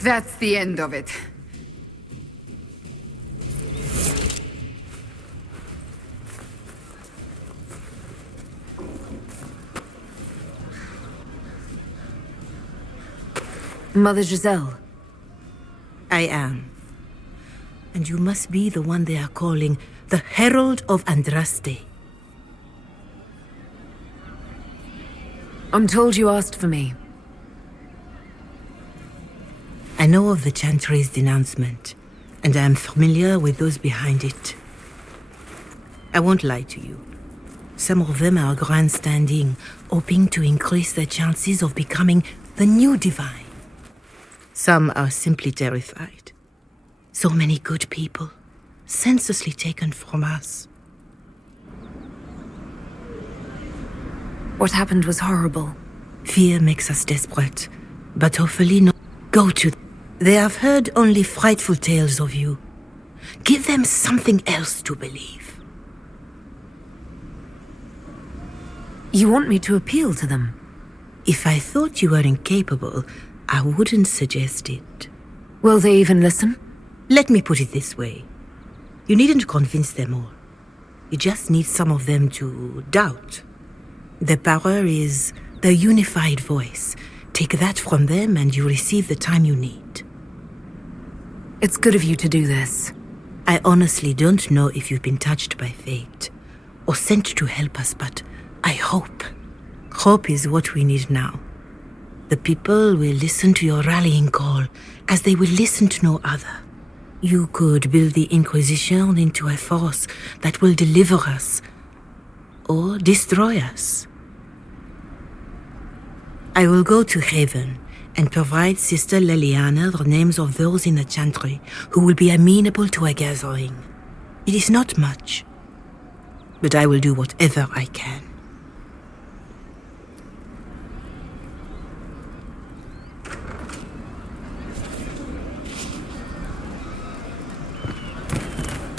That's the end of it. Mother Giselle. I am. And you must be the one they are calling the Herald of Andraste. I'm told you asked for me. I know of the Chantry's denouncement, and I am familiar with those behind it. I won't lie to you. Some of them are grandstanding, hoping to increase their chances of becoming the new divine. Some are simply terrified. So many good people, senselessly taken from us. What happened was horrible. Fear makes us desperate, but hopefully not. Go to them. They have heard only frightful tales of you. Give them something else to believe. You want me to appeal to them? If I thought you were incapable, I wouldn't suggest it. Will they even listen? Let me put it this way. You needn't convince them all. You just need some of them to doubt. The power is the unified voice. Take that from them and you receive the time you need. It's good of you to do this. I honestly don't know if you've been touched by fate or sent to help us, but I hope. Hope is what we need now. The people will listen to your rallying call as they will listen to no other. You could build the Inquisition into a force that will deliver us or destroy us. I will go to Haven and provide Sister Liliana the names of those in the Chantry who will be amenable to a gathering. It is not much, but I will do whatever I can.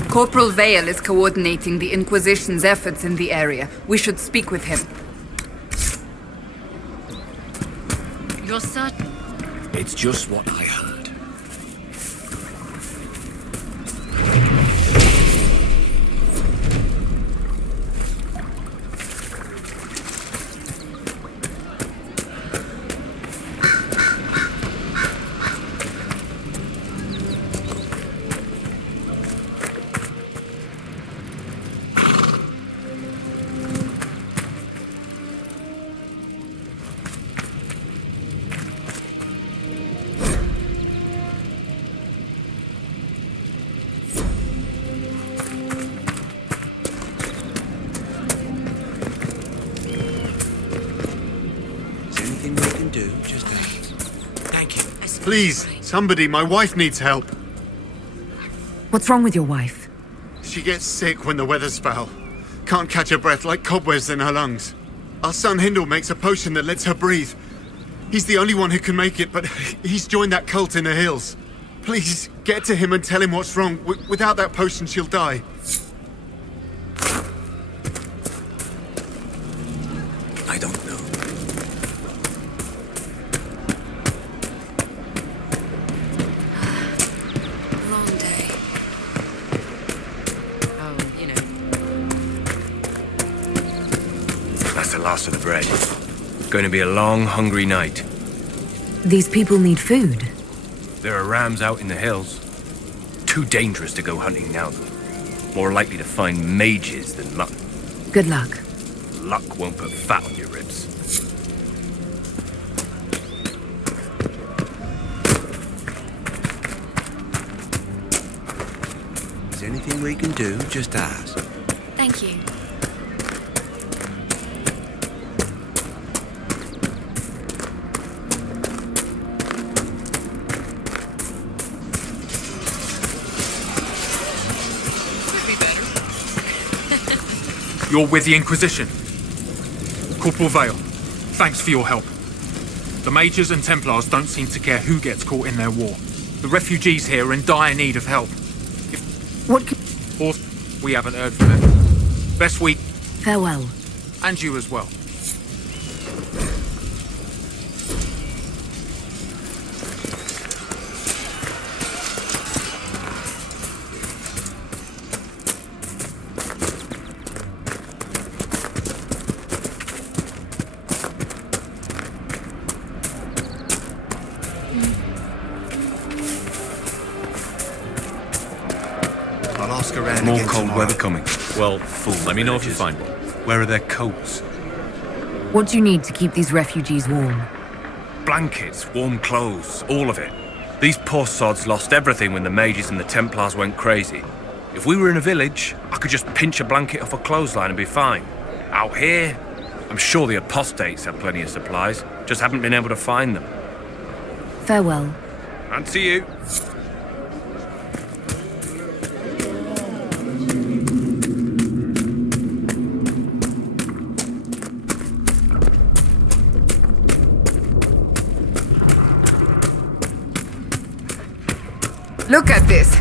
Corporal Vale is coordinating the Inquisition's efforts in the area. We should speak with him. You're certain? It's just what I heard. Please, somebody, my wife needs help. What's wrong with your wife? She gets sick when the weather's foul. Can't catch her breath like cobwebs in her lungs. Our son Hindle makes a potion that lets her breathe. He's the only one who can make it, but he's joined that cult in the hills. Please, get to him and tell him what's wrong. Without that potion, she'll die. I don't know. Long day. Oh, you know. That's the last of the bread. Going to be a long, hungry night. These people need food. There are rams out in the hills. Too dangerous to go hunting now. More likely to find mages than mutton. Good luck. Luck won't put fat on your ribs. Is there anything we can do? Just ask. Thank you. You're with the Inquisition. Corporal Vale, thanks for your help. The Mages and Templars don't seem to care who gets caught in their war. The refugees here are in dire need of help. Or we haven't heard from them. Best week. Farewell. And you as well. More cold weather coming. Well, let me know if you find one. Where are their coats? What do you need to keep these refugees warm? Blankets, warm clothes, all of it. These poor sods lost everything when the Mages and the Templars went crazy. If we were in a village, I could just pinch a blanket off a clothesline and be fine. Out here, I'm sure the apostates have plenty of supplies, just haven't been able to find them. Farewell. And to you. Look at this.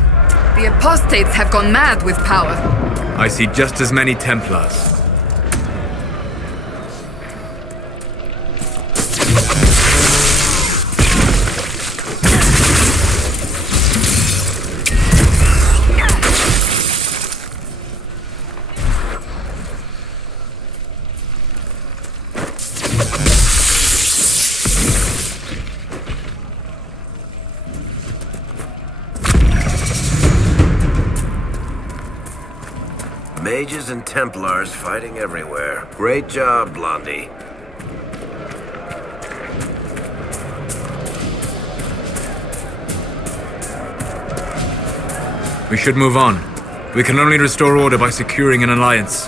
The apostates have gone mad with power. I see just as many Templars. Mages and Templars fighting everywhere. Great job, Blondie. We should move on. We can only restore order by securing an alliance.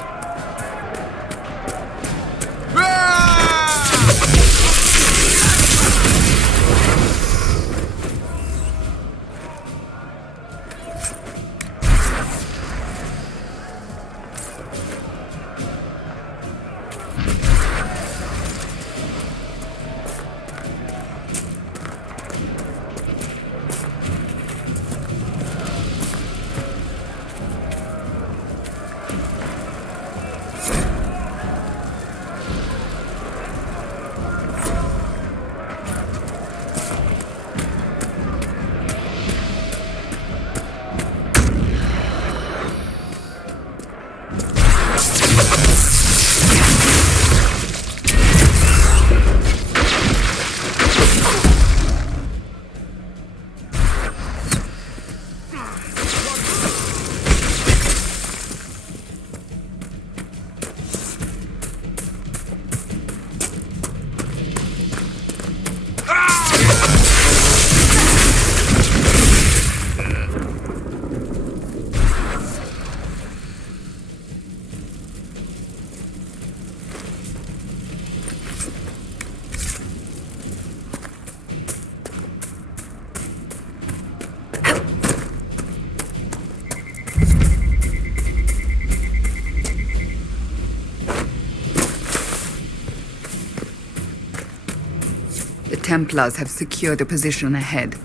The Templars have secured a position ahead.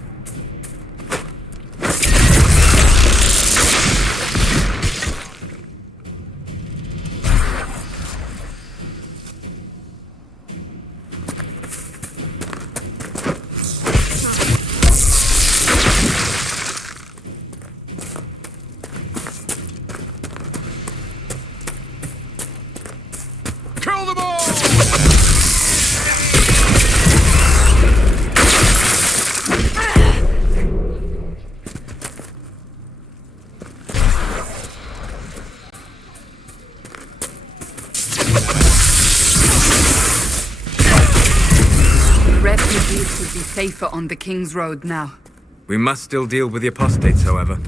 Kill them all! Refugees should be safer on the King's Road now. We must still deal with the apostates, however.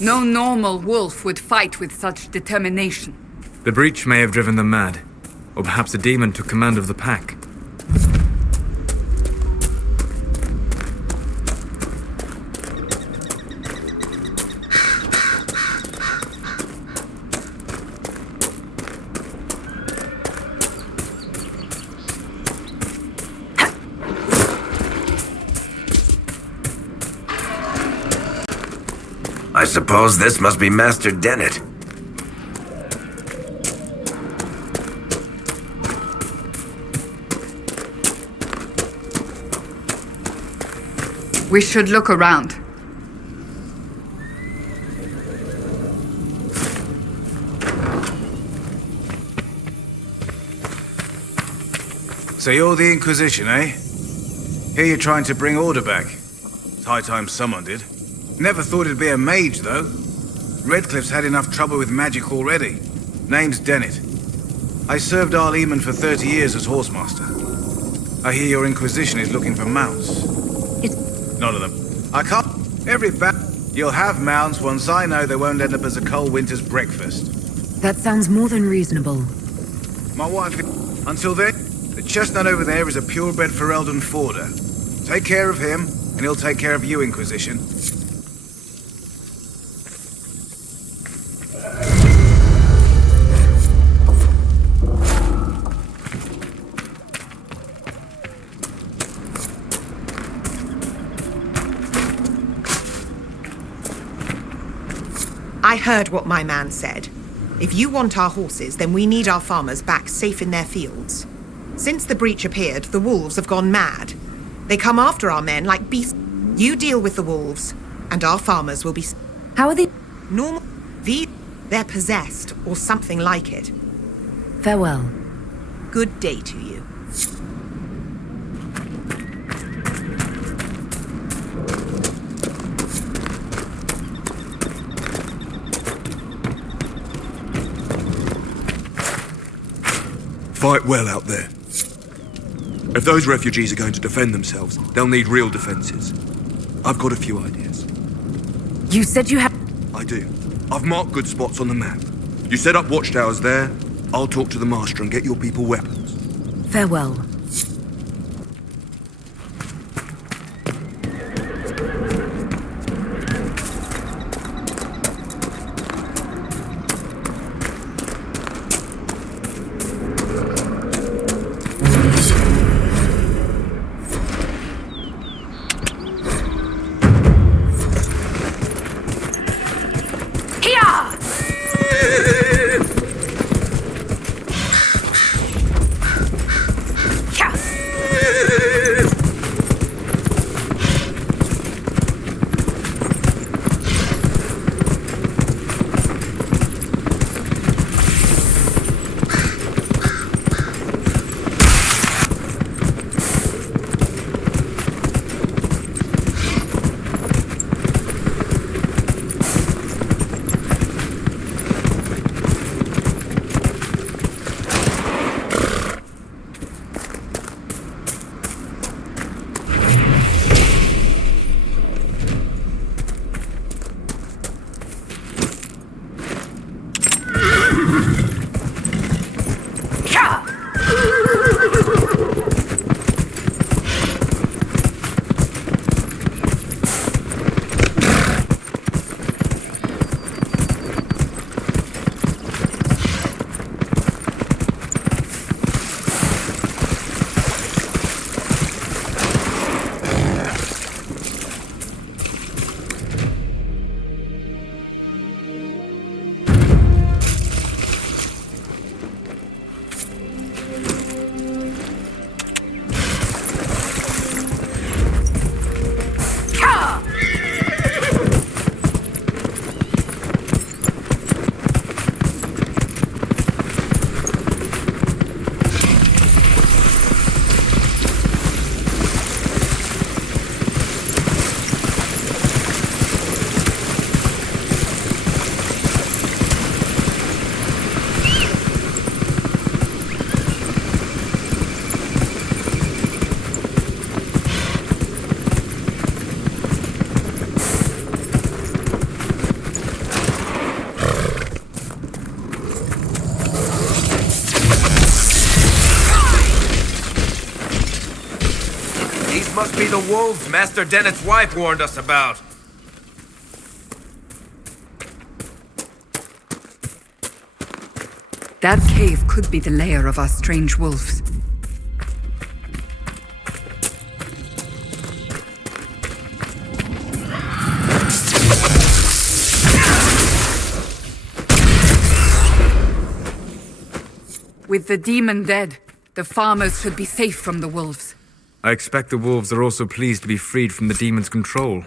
No normal wolf would fight with such determination. The breach may have driven them mad. Or perhaps a demon took command of the pack. I suppose this must be Master Dennett. We should look around. So you're the Inquisition, eh? Here you're trying to bring order back. It's high time someone did. Never thought it'd be a mage, though. Redcliffe's had enough trouble with magic already. Name's Dennett. I served Arl Eamon for 30 years as horsemaster. I hear your Inquisition is looking for mounts. None of them. I can't... Every you'll have mounts once I know they won't end up as a cold winter's breakfast. That sounds more than reasonable. My wife... Until then, the chestnut over there is a purebred Ferelden Forder. Take care of him, and he'll take care of you, Inquisition. I heard what my man said. If you want our horses, then we need our farmers back safe in their fields. Since the breach appeared, the wolves have gone mad. They come after our men like beasts. You deal with the wolves, and our farmers will be... How are they? Normal. They're possessed, or something like it. Farewell. Good day to you. Fight well out there. If those refugees are going to defend themselves, they'll need real defenses. I've got a few ideas. You said you had... I do. I've marked good spots on the map. You set up watchtowers there, I'll talk to the Master and get your people weapons. Farewell. These must be the wolves Master Dennett's wife warned us about. That cave could be the lair of our strange wolves. With the demon dead, the farmers should be safe from the wolves. I expect the wolves are also pleased to be freed from the demon's control.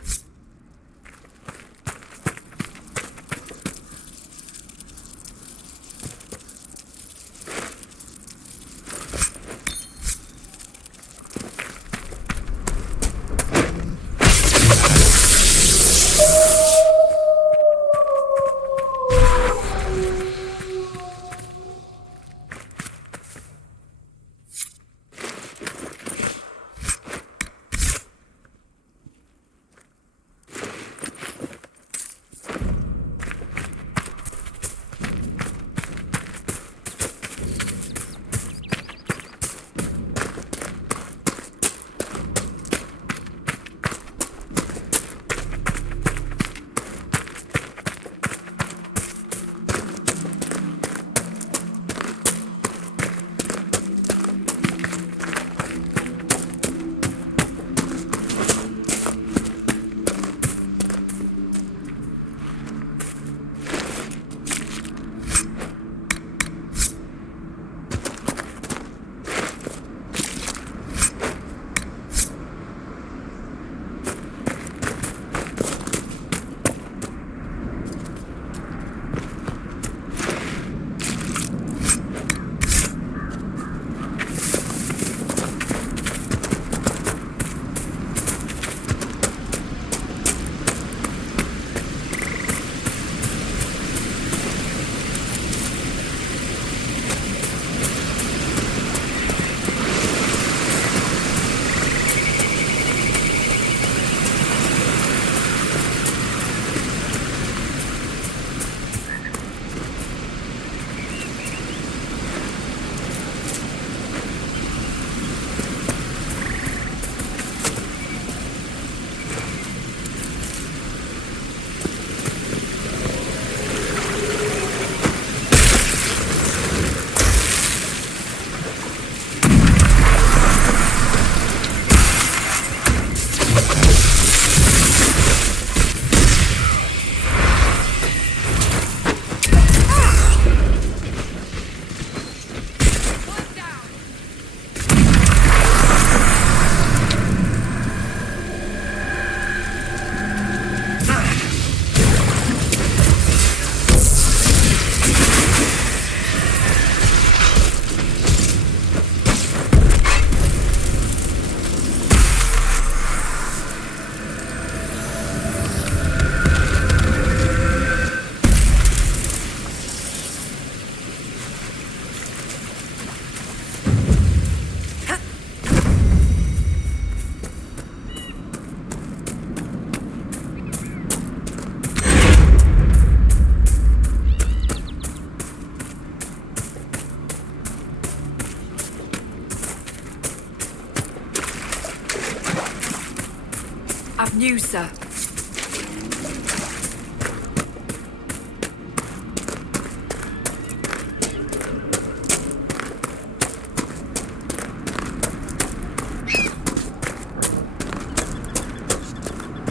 I've news, sir.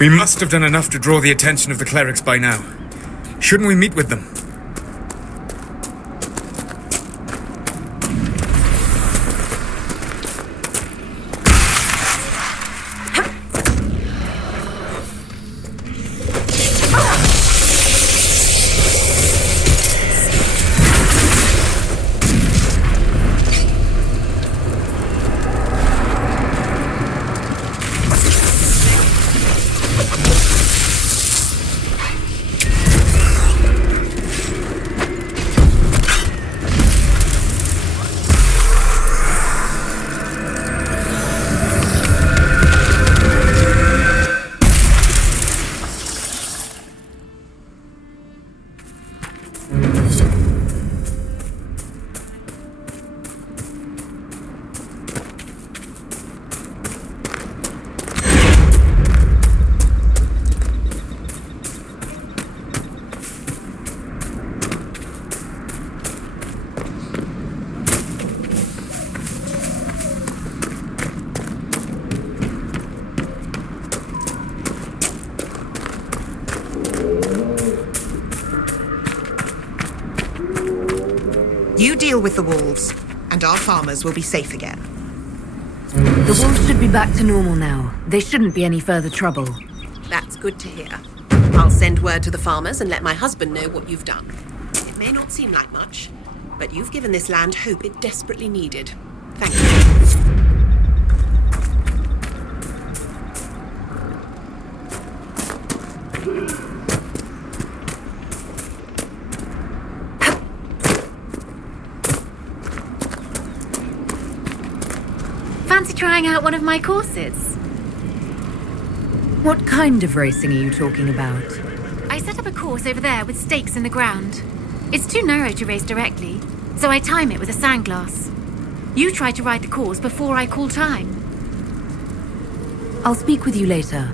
We must have done enough to draw the attention of the clerics by now. Shouldn't we meet with them? deal with the wolves, and our farmers will be safe again. The wolves should be back to normal now. They shouldn't be any further trouble. That's good to hear. I'll send word to the farmers and let my husband know what you've done. It may not seem like much, but you've given this land hope it desperately needed. Thank you. Fancy trying out one of my courses? What kind of racing are you talking about? I set up a course over there with stakes in the ground. It's too narrow to race directly, so I time it with a sandglass. You try to ride the course before I call time. I'll speak with you later.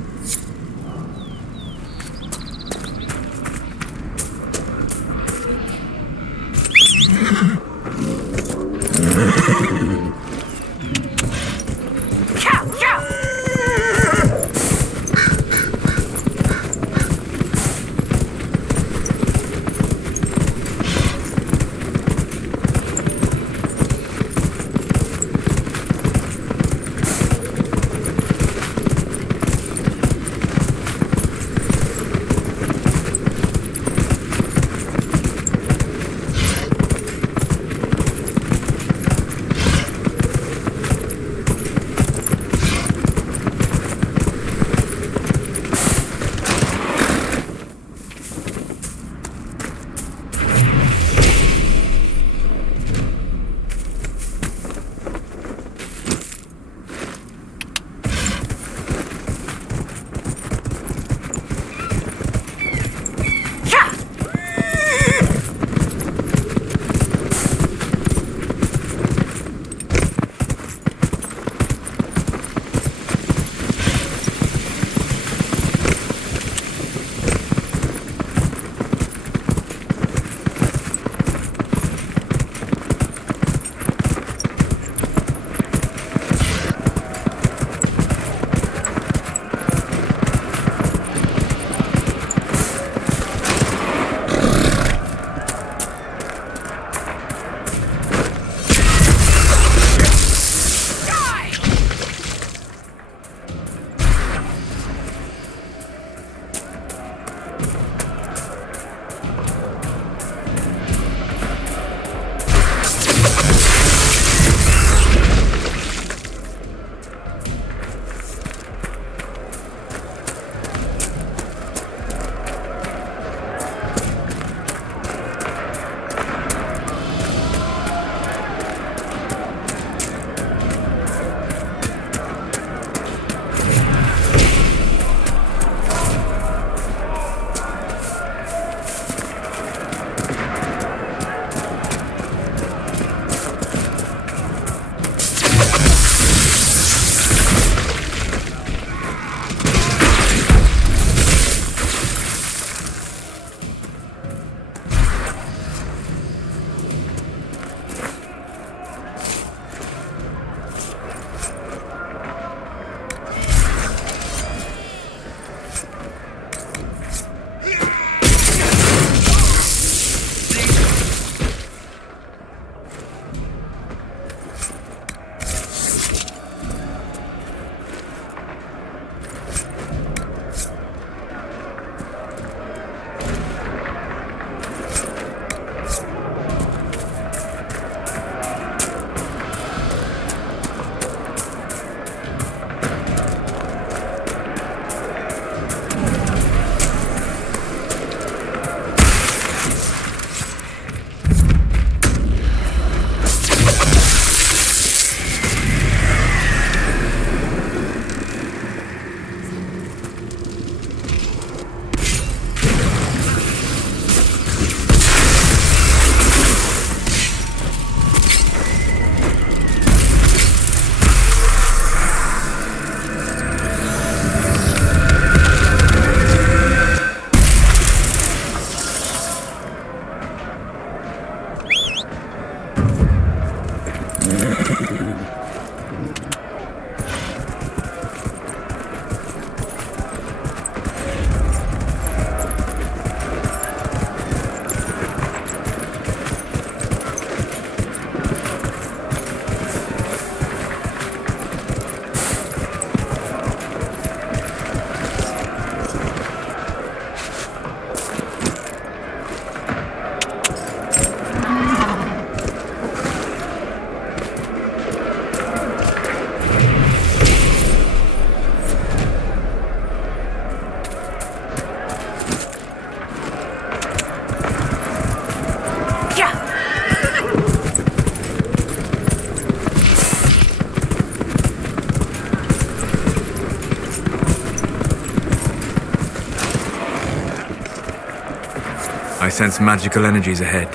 sense magical energies ahead.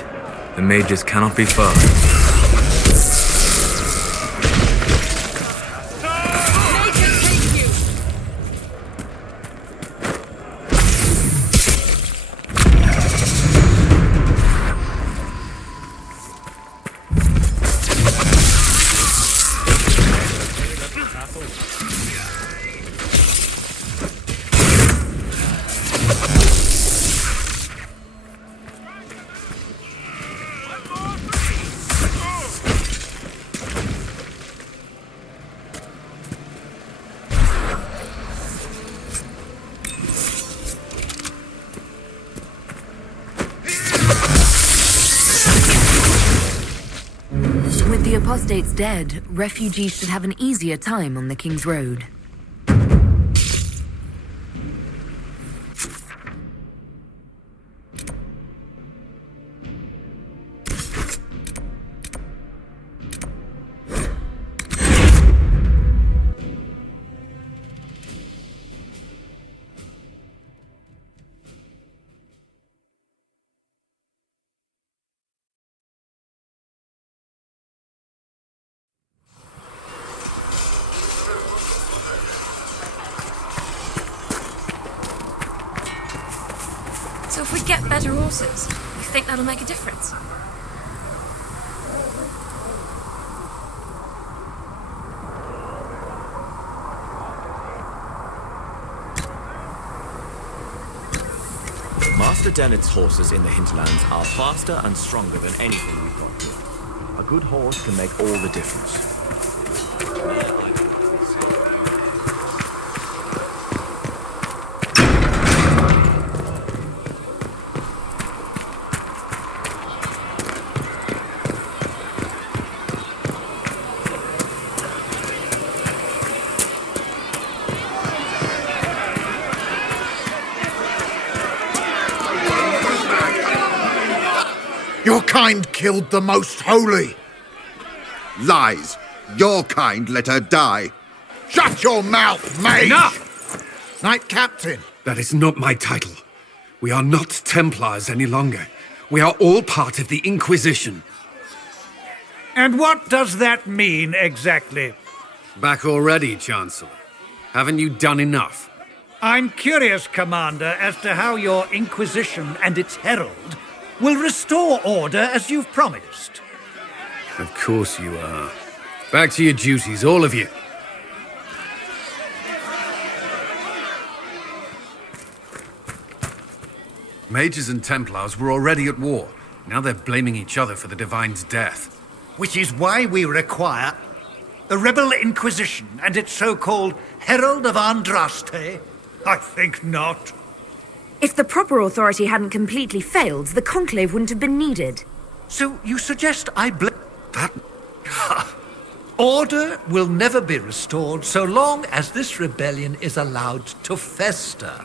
The mages cannot be far. With the apostates dead, refugees should have an easier time on the King's Road. So if we get better horses, you think that'll make a difference? Master Dennett's horses in the hinterlands are faster and stronger than anything we've got here. A good horse can make all the difference. Your kind killed the most holy. Lies. Your kind let her die. Shut your mouth, Mage! Enough! Knight Captain. That is not my title. We are not Templars any longer. We are all part of the Inquisition. And what does that mean, exactly? Back already, Chancellor. Haven't you done enough? I'm curious, Commander, as to how your Inquisition and its herald will restore order as you've promised. Of course you are. Back to your duties, all of you. Mages and Templars were already at war. Now they're blaming each other for the Divine's death. Which is why we require the Rebel Inquisition and its so-called Herald of Andraste? I think not. If the proper authority hadn't completely failed, the conclave wouldn't have been needed. So you suggest I blame that? Order will never be restored so long as this rebellion is allowed to fester.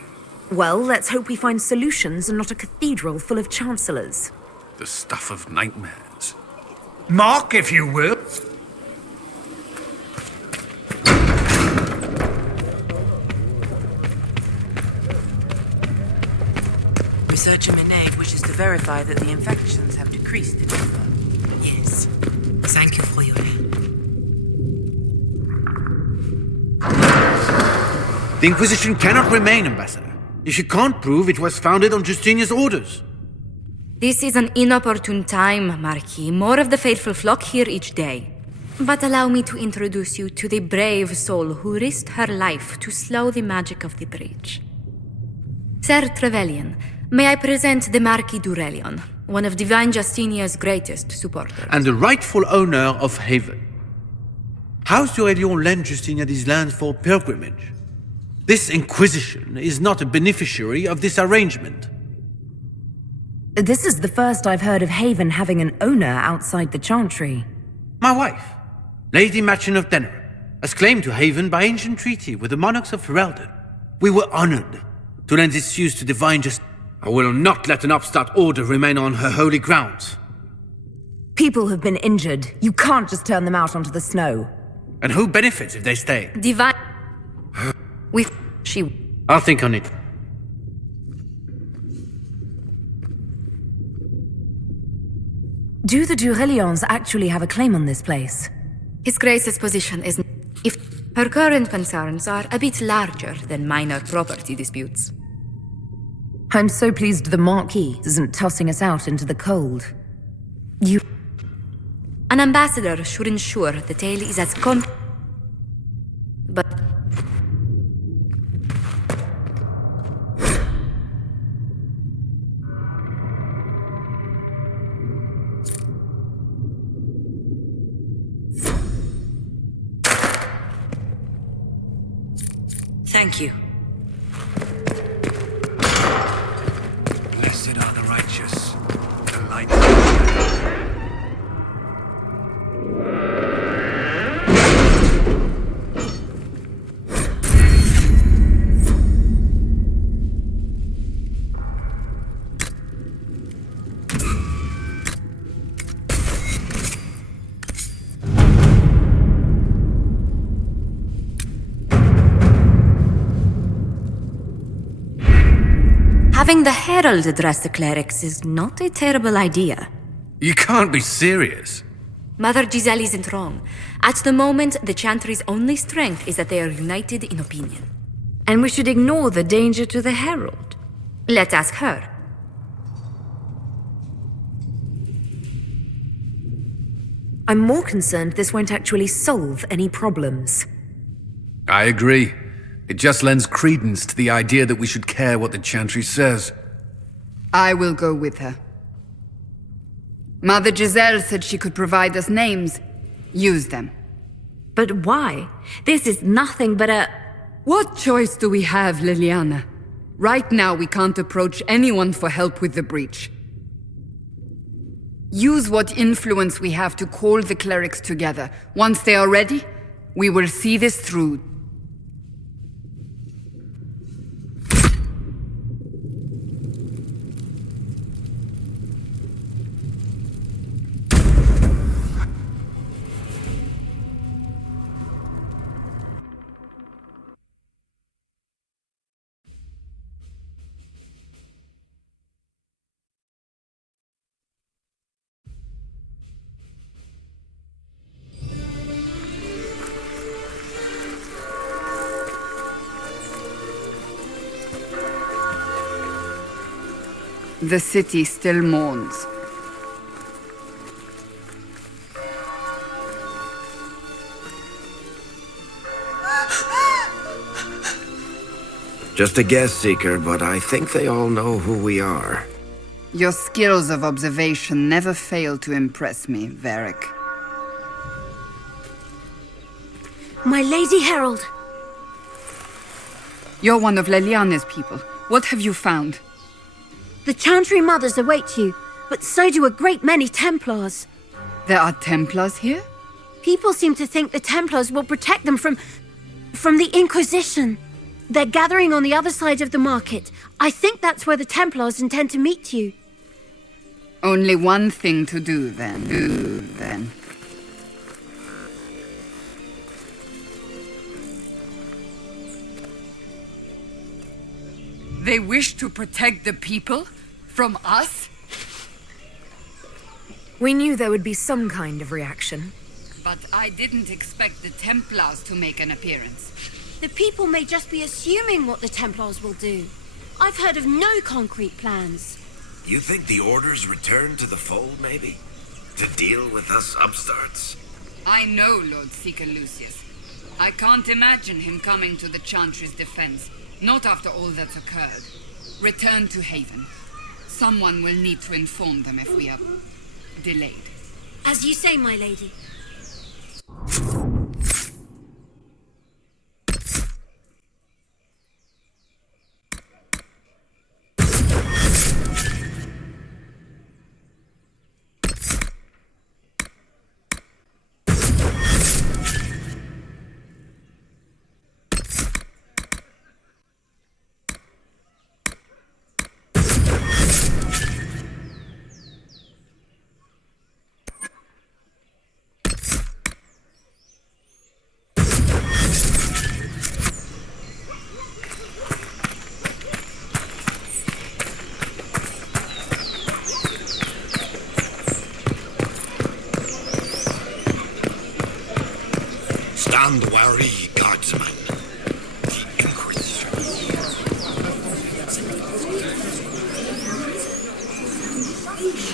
Well, let's hope we find solutions and not a cathedral full of chancellors. The stuff of nightmares. Mark, if you will. Researcher Mage wishes to verify that the infections have decreased in number. Yes. Thank you for your help. The Inquisition cannot remain, Ambassador, if you can't prove it was founded on Justinian's orders. This is an inopportune time, Marquis. More of the faithful flock here each day. But allow me to introduce you to the brave soul who risked her life to slow the magic of the breach. Sir Trevelyan, may I present the Marquis d'Aurelion, one of Divine Justinia's greatest supporters. And the rightful owner of Haven. House d'Aurelion lent Justinia these lands for pilgrimage. This Inquisition is not a beneficiary of this arrangement. This is the first I've heard of Haven having an owner outside the Chantry. My wife, Lady Machin of Denner, has claimed to Haven by ancient treaty with the monarchs of Ferelden. We were honored to lend its use to Divine Justice. I will not let an upstart order remain on her holy grounds. People have been injured. You can't just turn them out onto the snow. And who benefits if they stay? Divine... I'll think on it. Do the Durelions actually have a claim on this place? His Grace's position is if her current concerns are a bit larger than minor property disputes. I'm so pleased the Marquis isn't tossing us out into the cold. An ambassador should ensure the tale is as but Thank you. Blessed are the righteous. The light. having the Herald address the clerics is not a terrible idea. You can't be serious. Mother Giselle isn't wrong. At the moment, the Chantry's only strength is that they are united in opinion. And we should ignore the danger to the Herald. Let's ask her. I'm more concerned this won't actually solve any problems. I agree. It just lends credence to the idea that we should care what the Chantry says. I will go with her. Mother Giselle said she could provide us names. Use them. But why? This is nothing but a... What choice do we have, Liliana? Right now we can't approach anyone for help with the breach. Use what influence we have to call the clerics together. Once they are ready, we will see this through. The city still mourns. Just a guess, Seeker, but I think they all know who we are. Your skills of observation never fail to impress me, Varric. My Lady Herald! You're one of Leliana's people. What have you found? The Chantry Mothers await you, but so do a great many Templars. There are Templars here? People seem to think the Templars will protect them from the Inquisition. They're gathering on the other side of the market. I think that's where the Templars intend to meet you. Only one thing to do, then. They wish to protect the people? From us? We knew there would be some kind of reaction. But I didn't expect the Templars to make an appearance. The people may just be assuming what the Templars will do. I've heard of no concrete plans. You think the Order's return to the fold, maybe? To deal with us upstarts? I know Lord Seeker Lucius. I can't imagine him coming to the Chantry's defense. Not after all that's occurred. Return to Haven. Someone will need to inform them if we are delayed. As you say, my lady. and wary guardsman. The Inquisition.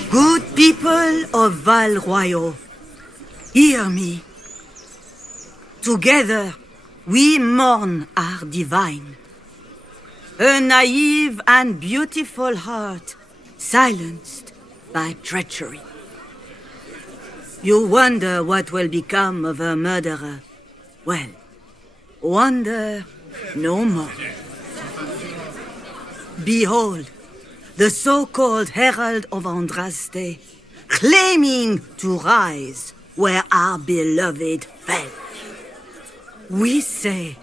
Good people of Val Royal, hear me. Together, we mourn our divine. A naive and beautiful heart, silenced by treachery. You wonder what will become of a murderer. Well, wonder no more. Behold, the so-called Herald of Andraste, claiming to rise where our beloved fell. We say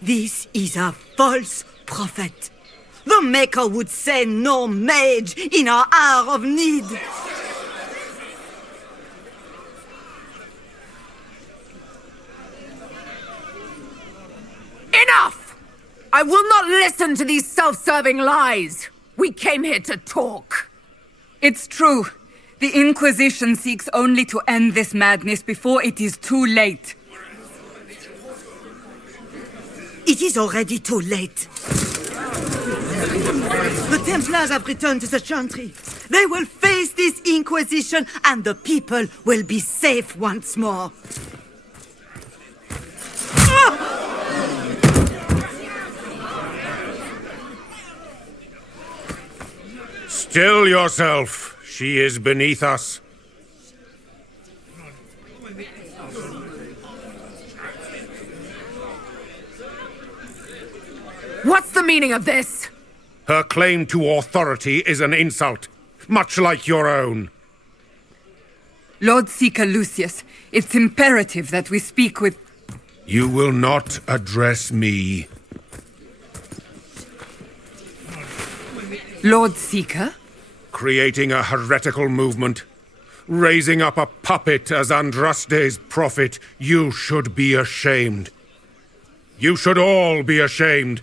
this is a false prophet. The Maker would send no mage in our hour of need. Enough! I will not listen to these self-serving lies. We came here to talk. It's true. The Inquisition seeks only to end this madness before it is too late. It is already too late. The Templars have returned to the Chantry. They will face this Inquisition, and the people will be safe once more. Still yourself. She is beneath us. What's the meaning of this? Her claim to authority is an insult, much like your own. Lord Seeker Lucius, it's imperative that we speak with... You will not address me. Lord Seeker? Creating a heretical movement. Raising up a puppet as Andraste's prophet. You should be ashamed. You should all be ashamed.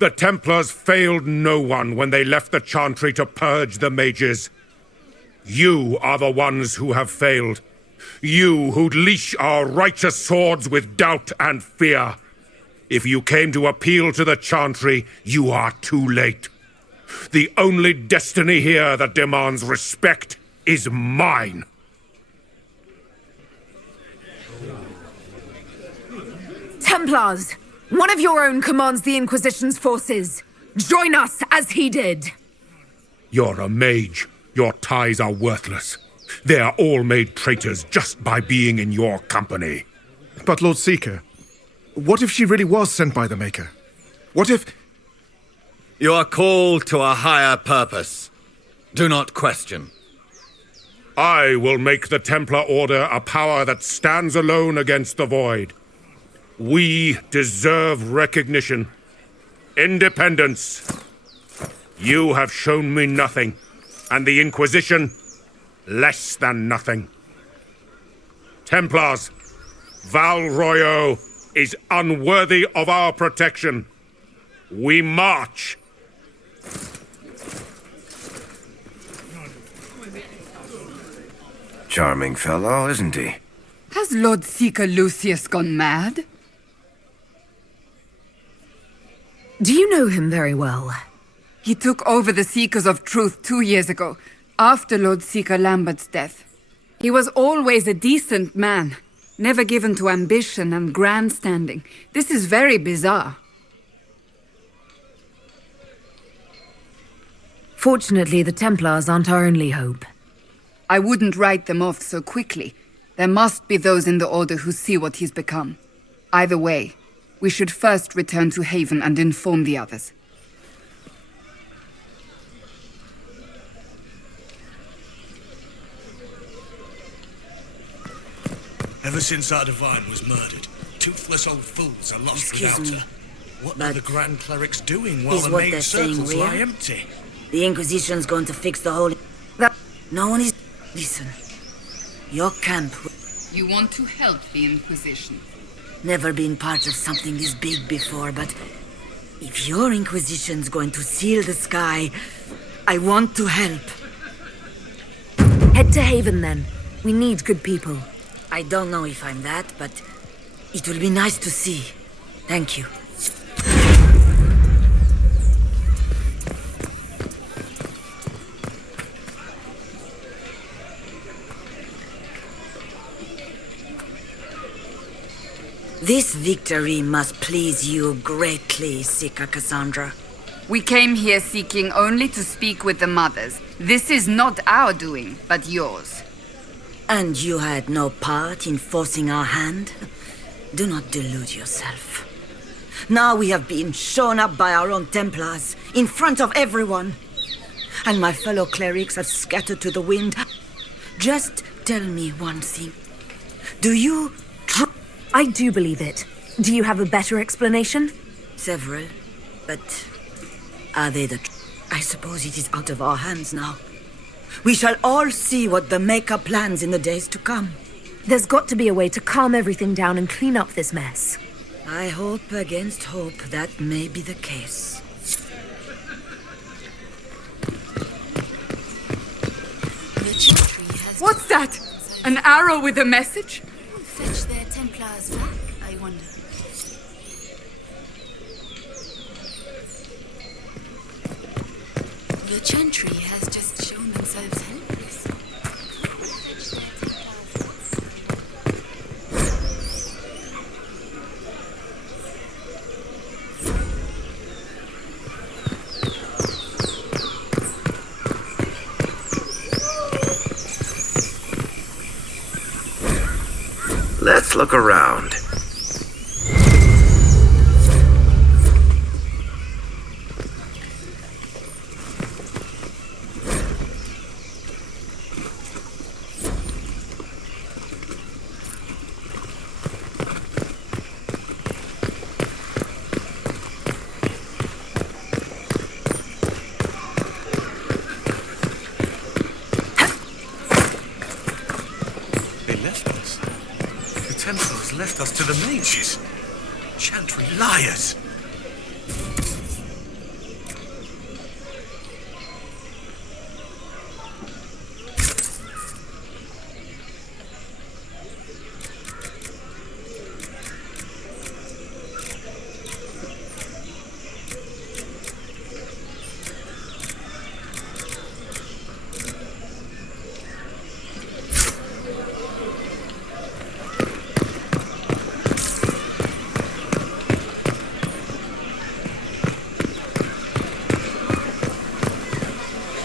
The Templars failed no one when they left the Chantry to purge the mages. You are the ones who have failed. You who'd leash our righteous swords with doubt and fear. If you came to appeal to the Chantry, you are too late. The only destiny here that demands respect is mine. Templars! One of your own commands the Inquisition's forces. Join us as he did. You're a mage. Your ties are worthless. They are all made traitors just by being in your company. But Lord Seeker, what if she really was sent by the Maker? What if... You are called to a higher purpose. Do not question. I will make the Templar Order a power that stands alone against the Void. We deserve recognition. Independence. You have shown me nothing, and the Inquisition, less than nothing. Templars, Val Royo is unworthy of our protection. We march. Charming fellow, isn't he? Has Lord Seeker Lucius gone mad? Do you know him very well? He took over the Seekers of Truth 2 years ago, after Lord Seeker Lambert's death. He was always a decent man, never given to ambition and grandstanding. This is very bizarre. Fortunately, the Templars aren't our only hope. I wouldn't write them off so quickly. There must be those in the Order who see what he's become. Either way, we should first return to Haven and inform the others. Ever since our divine was murdered, toothless old fools are lost Excuse without me, her. What but are the Grand Clerics doing while is the what main they're saying circles real? lie empty? The Inquisition's going to fix the whole... No one is... Listen. Your camp... You want to help the Inquisition? Never been part of something this big before, but... If your Inquisition's going to seal the sky, I want to help. Head to Haven, then. We need good people. I don't know if I'm that, but... It will be nice to see. Thank you. This victory must please you greatly, Sika Cassandra. We came here seeking only to speak with the mothers. This is not our doing, but yours. And you had no part in forcing our hand? Do not delude yourself. Now we have been shown up by our own Templars, in front of everyone. And my fellow clerics have scattered to the wind. Just tell me one thing. Do you... I do believe it. Do you have a better explanation? Several, but are they the... I suppose it is out of our hands now. We shall all see what the Maker plans in the days to come. There's got to be a way to calm everything down and clean up this mess. I hope against hope that may be the case. What's that? An arrow with a message? Fetch their Templars back, I wonder. The Chantry has just shown themselves helpless. Let's look around. Left us to the mages. Chantry liars.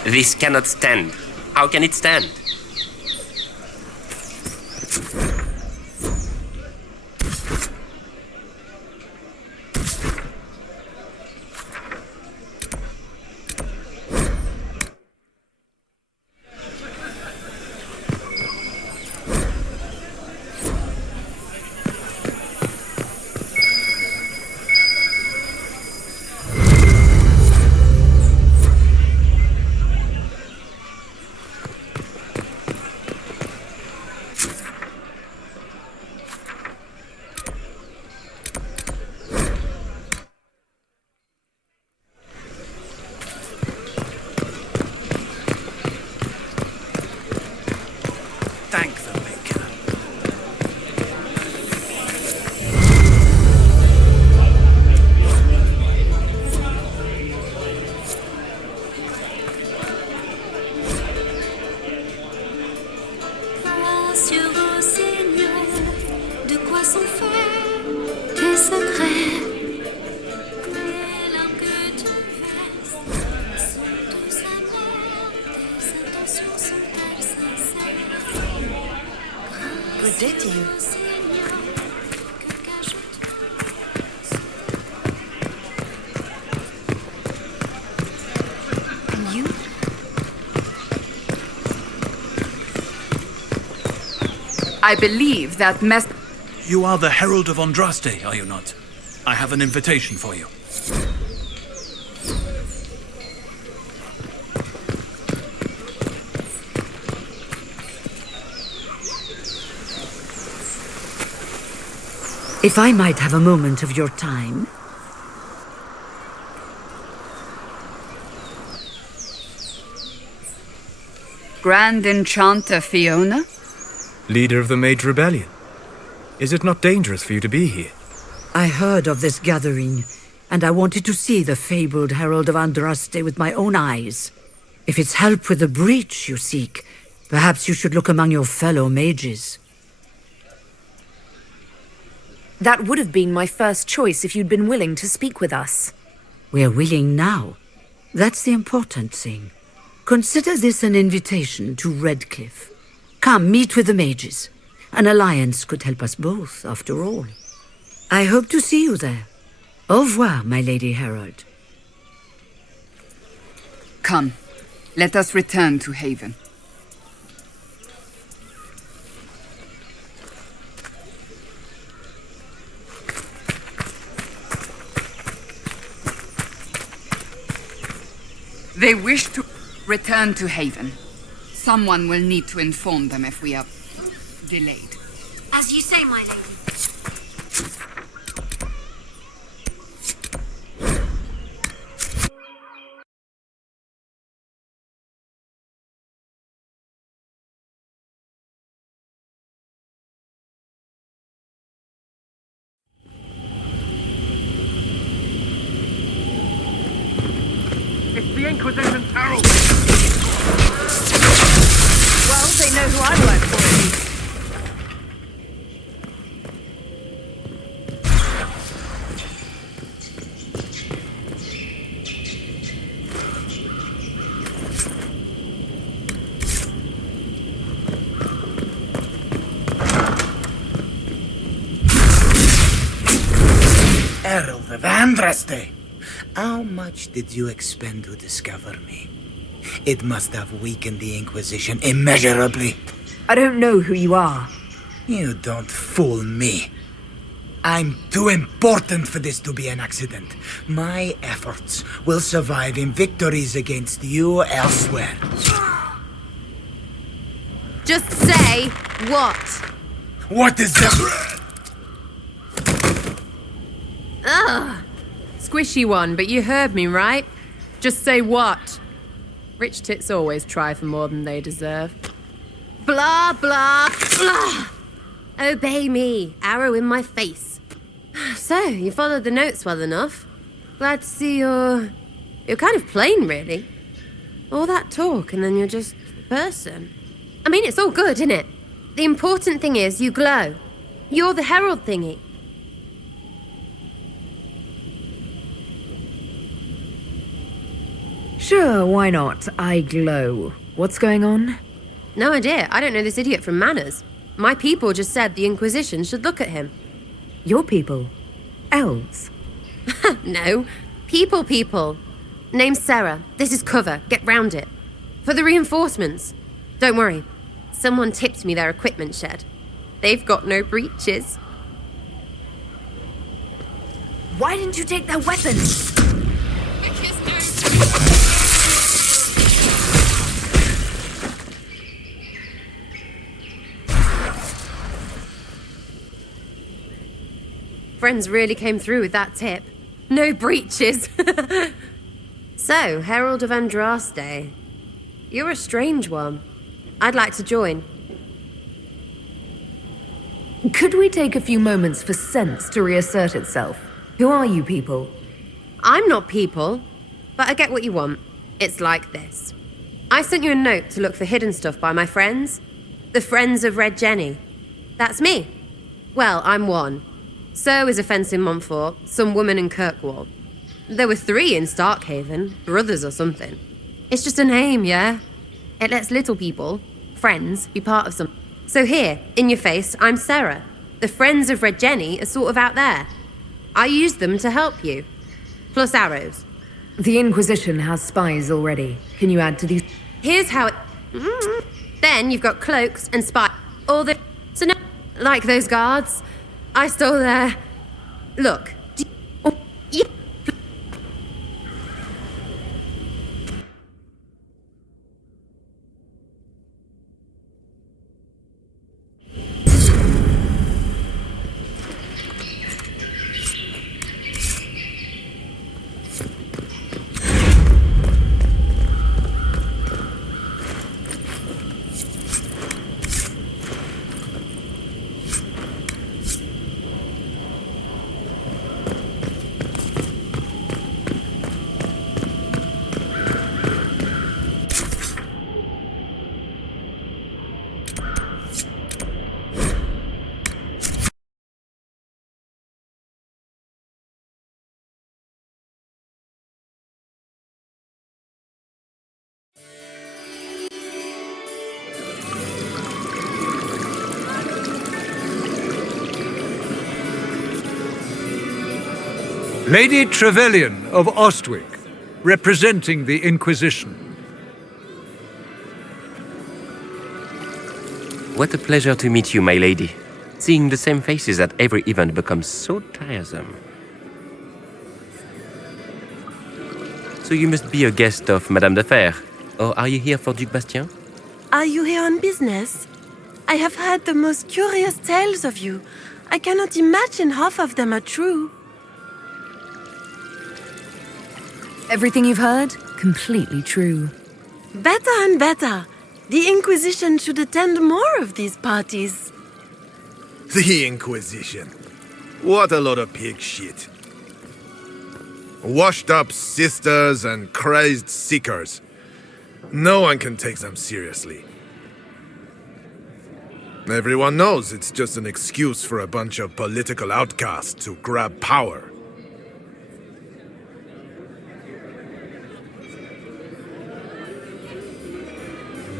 This cannot stand. How can it stand? Thank the Maker. Sur vos seigneurs, de quoi sont faits tes secrets? Les larmes que tu verses sont tous amères, tes intentions sont-elles sincères? Good day to you. And you? I believe that You are the Herald of Andraste, are you not? I have an invitation for you. If I might have a moment of your time. Grand Enchanter Fiona? Leader of the Mage Rebellion. Is it not dangerous for you to be here? I heard of this gathering, and I wanted to see the fabled Herald of Andraste with my own eyes. If it's help with the breach you seek, perhaps you should look among your fellow mages. That would have been my first choice if you'd been willing to speak with us. We're willing now. That's the important thing. Consider this an invitation to Redcliffe. Come, meet with the mages. An alliance could help us both, after all. I hope to see you there. Au revoir, my Lady Herald. Come, let us return to Haven. They wish to return to Haven. Someone will need to inform them if we are delayed. As you say, my lady. It's the Inquisition's herald! Well, they know who I work for. Herald of Andraste! How much did you expend to discover me? It must have weakened the Inquisition immeasurably. I don't know who you are. You don't fool me. I'm too important for this to be an accident. My efforts will survive in victories against you elsewhere. Just say what? What is that? Ugh. Squishy one, but you heard me, right? Just say what? Rich tits always try for more than they deserve. Blah, blah, blah. Obey me. Arrow in my face. So, you followed the notes well enough. Glad to see you're kind of plain, really. All that talk, and then you're just a person. I mean, it's all good, isn't it? The important thing is you glow. You're the herald thingy. Sure, why not? I glow. What's going on? No idea. I don't know this idiot from Manners. My people just said the Inquisition should look at him. Your people? Elves? No. People. Name's Sarah. This is cover. Get round it. For the reinforcements. Don't worry. Someone tipped me their equipment shed. They've got no breaches. Why didn't you take their weapons? Friends really came through with that tip. No breaches. So, Herald of Andraste. You're a strange one. I'd like to join. Could we take a few moments for sense to reassert itself? Who are you people? I'm not people, but I get what you want. It's like this. I sent you a note to look for hidden stuff by my friends. The Friends of Red Jenny. That's me. Well, I'm one. So is a fence in Montfort, some woman in Kirkwall. There were 3 in Starkhaven, brothers or something. It's just a name, yeah? It lets little people, friends, be part of something. So here, in your face, I'm Sarah. The Friends of Red Jenny are sort of out there. I use them to help you. Plus arrows. The Inquisition has spies already. Can you add to these? Here's how it... Then you've got cloaks and spies. All the... So no... Like those guards. I stole their... Look. Lady Trevelyan of Ostwick, representing the Inquisition. What a pleasure to meet you, my lady. Seeing the same faces at every event becomes so tiresome. So you must be a guest of Madame de Fer, or are you here for Duc Bastien? Are you here on business? I have heard the most curious tales of you. I cannot imagine half of them are true. Everything you've heard? Completely true. Better and better. The Inquisition should attend more of these parties. The Inquisition. What a lot of pig shit. Washed up sisters and crazed seekers. No one can take them seriously. Everyone knows it's just an excuse for a bunch of political outcasts to grab power.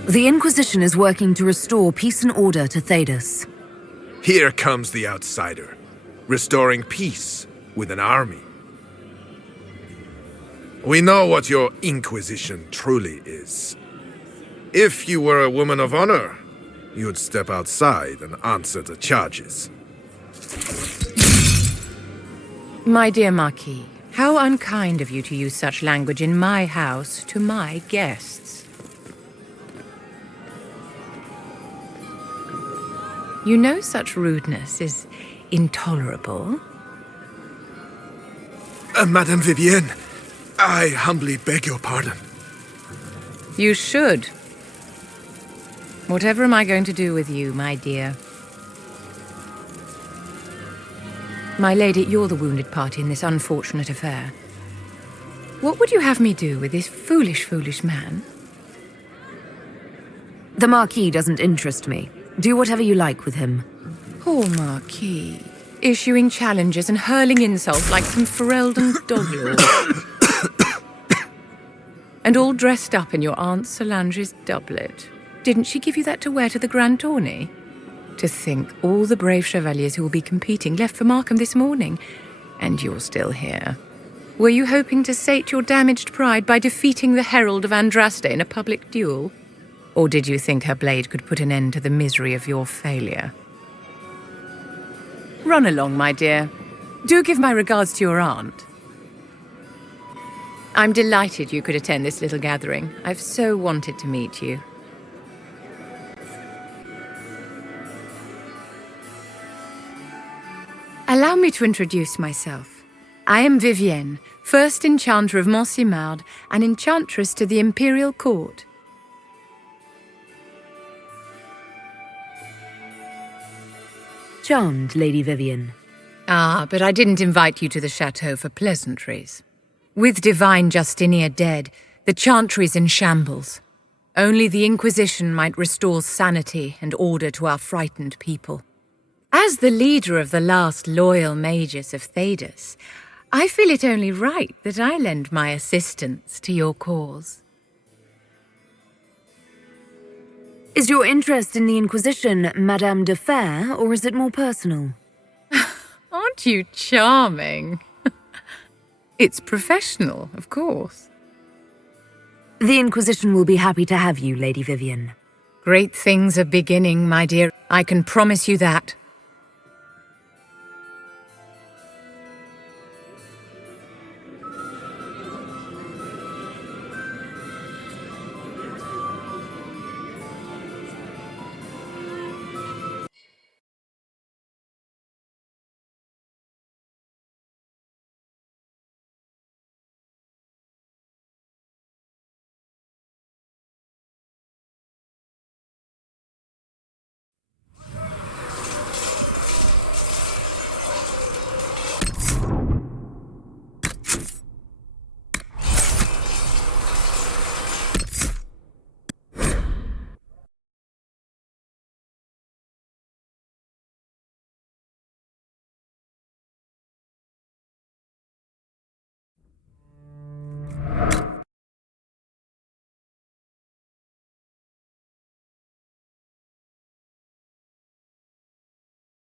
The Inquisition is working to restore peace and order to Thedas. Here comes the outsider, restoring peace with an army. We know what your Inquisition truly is. If you were a woman of honor, you'd step outside and answer the charges. My dear Marquis, how unkind of you to use such language in my house to my guests. You know such rudeness is intolerable. Madame Vivienne, I humbly beg your pardon. You should. Whatever am I going to do with you, my dear? My lady, you're the wounded party in this unfortunate affair. What would you have me do with this foolish, foolish man? The Marquis doesn't interest me. Do whatever you like with him. Poor Marquis. Issuing challenges and hurling insults like some Ferelden dog-lord. And all dressed up in your Aunt Solange's doublet. Didn't she give you that to wear to the Grand Tourney? To think all the brave chevaliers who will be competing left for Markham this morning, and you're still here. Were you hoping to sate your damaged pride by defeating the Herald of Andraste in a public duel? Or did you think her blade could put an end to the misery of your failure? Run along, my dear. Do give my regards to your aunt. I'm delighted you could attend this little gathering. I've so wanted to meet you. Allow me to introduce myself. I am Vivienne, first enchanter of Montsimard and enchantress to the Imperial Court. Charmed, Lady Vivienne. Ah, but I didn't invite you to the chateau for pleasantries. With divine Justinia dead, the chantry's in shambles. Only the Inquisition might restore sanity and order to our frightened people. As the leader of the last loyal mages of Thedas, I feel it only right that I lend my assistance to your cause. Is your interest in the Inquisition Madame de Fer, or is it more personal? Aren't you charming? It's professional, of course. The Inquisition will be happy to have you, Lady Vivienne. Great things are beginning, my dear. I can promise you that.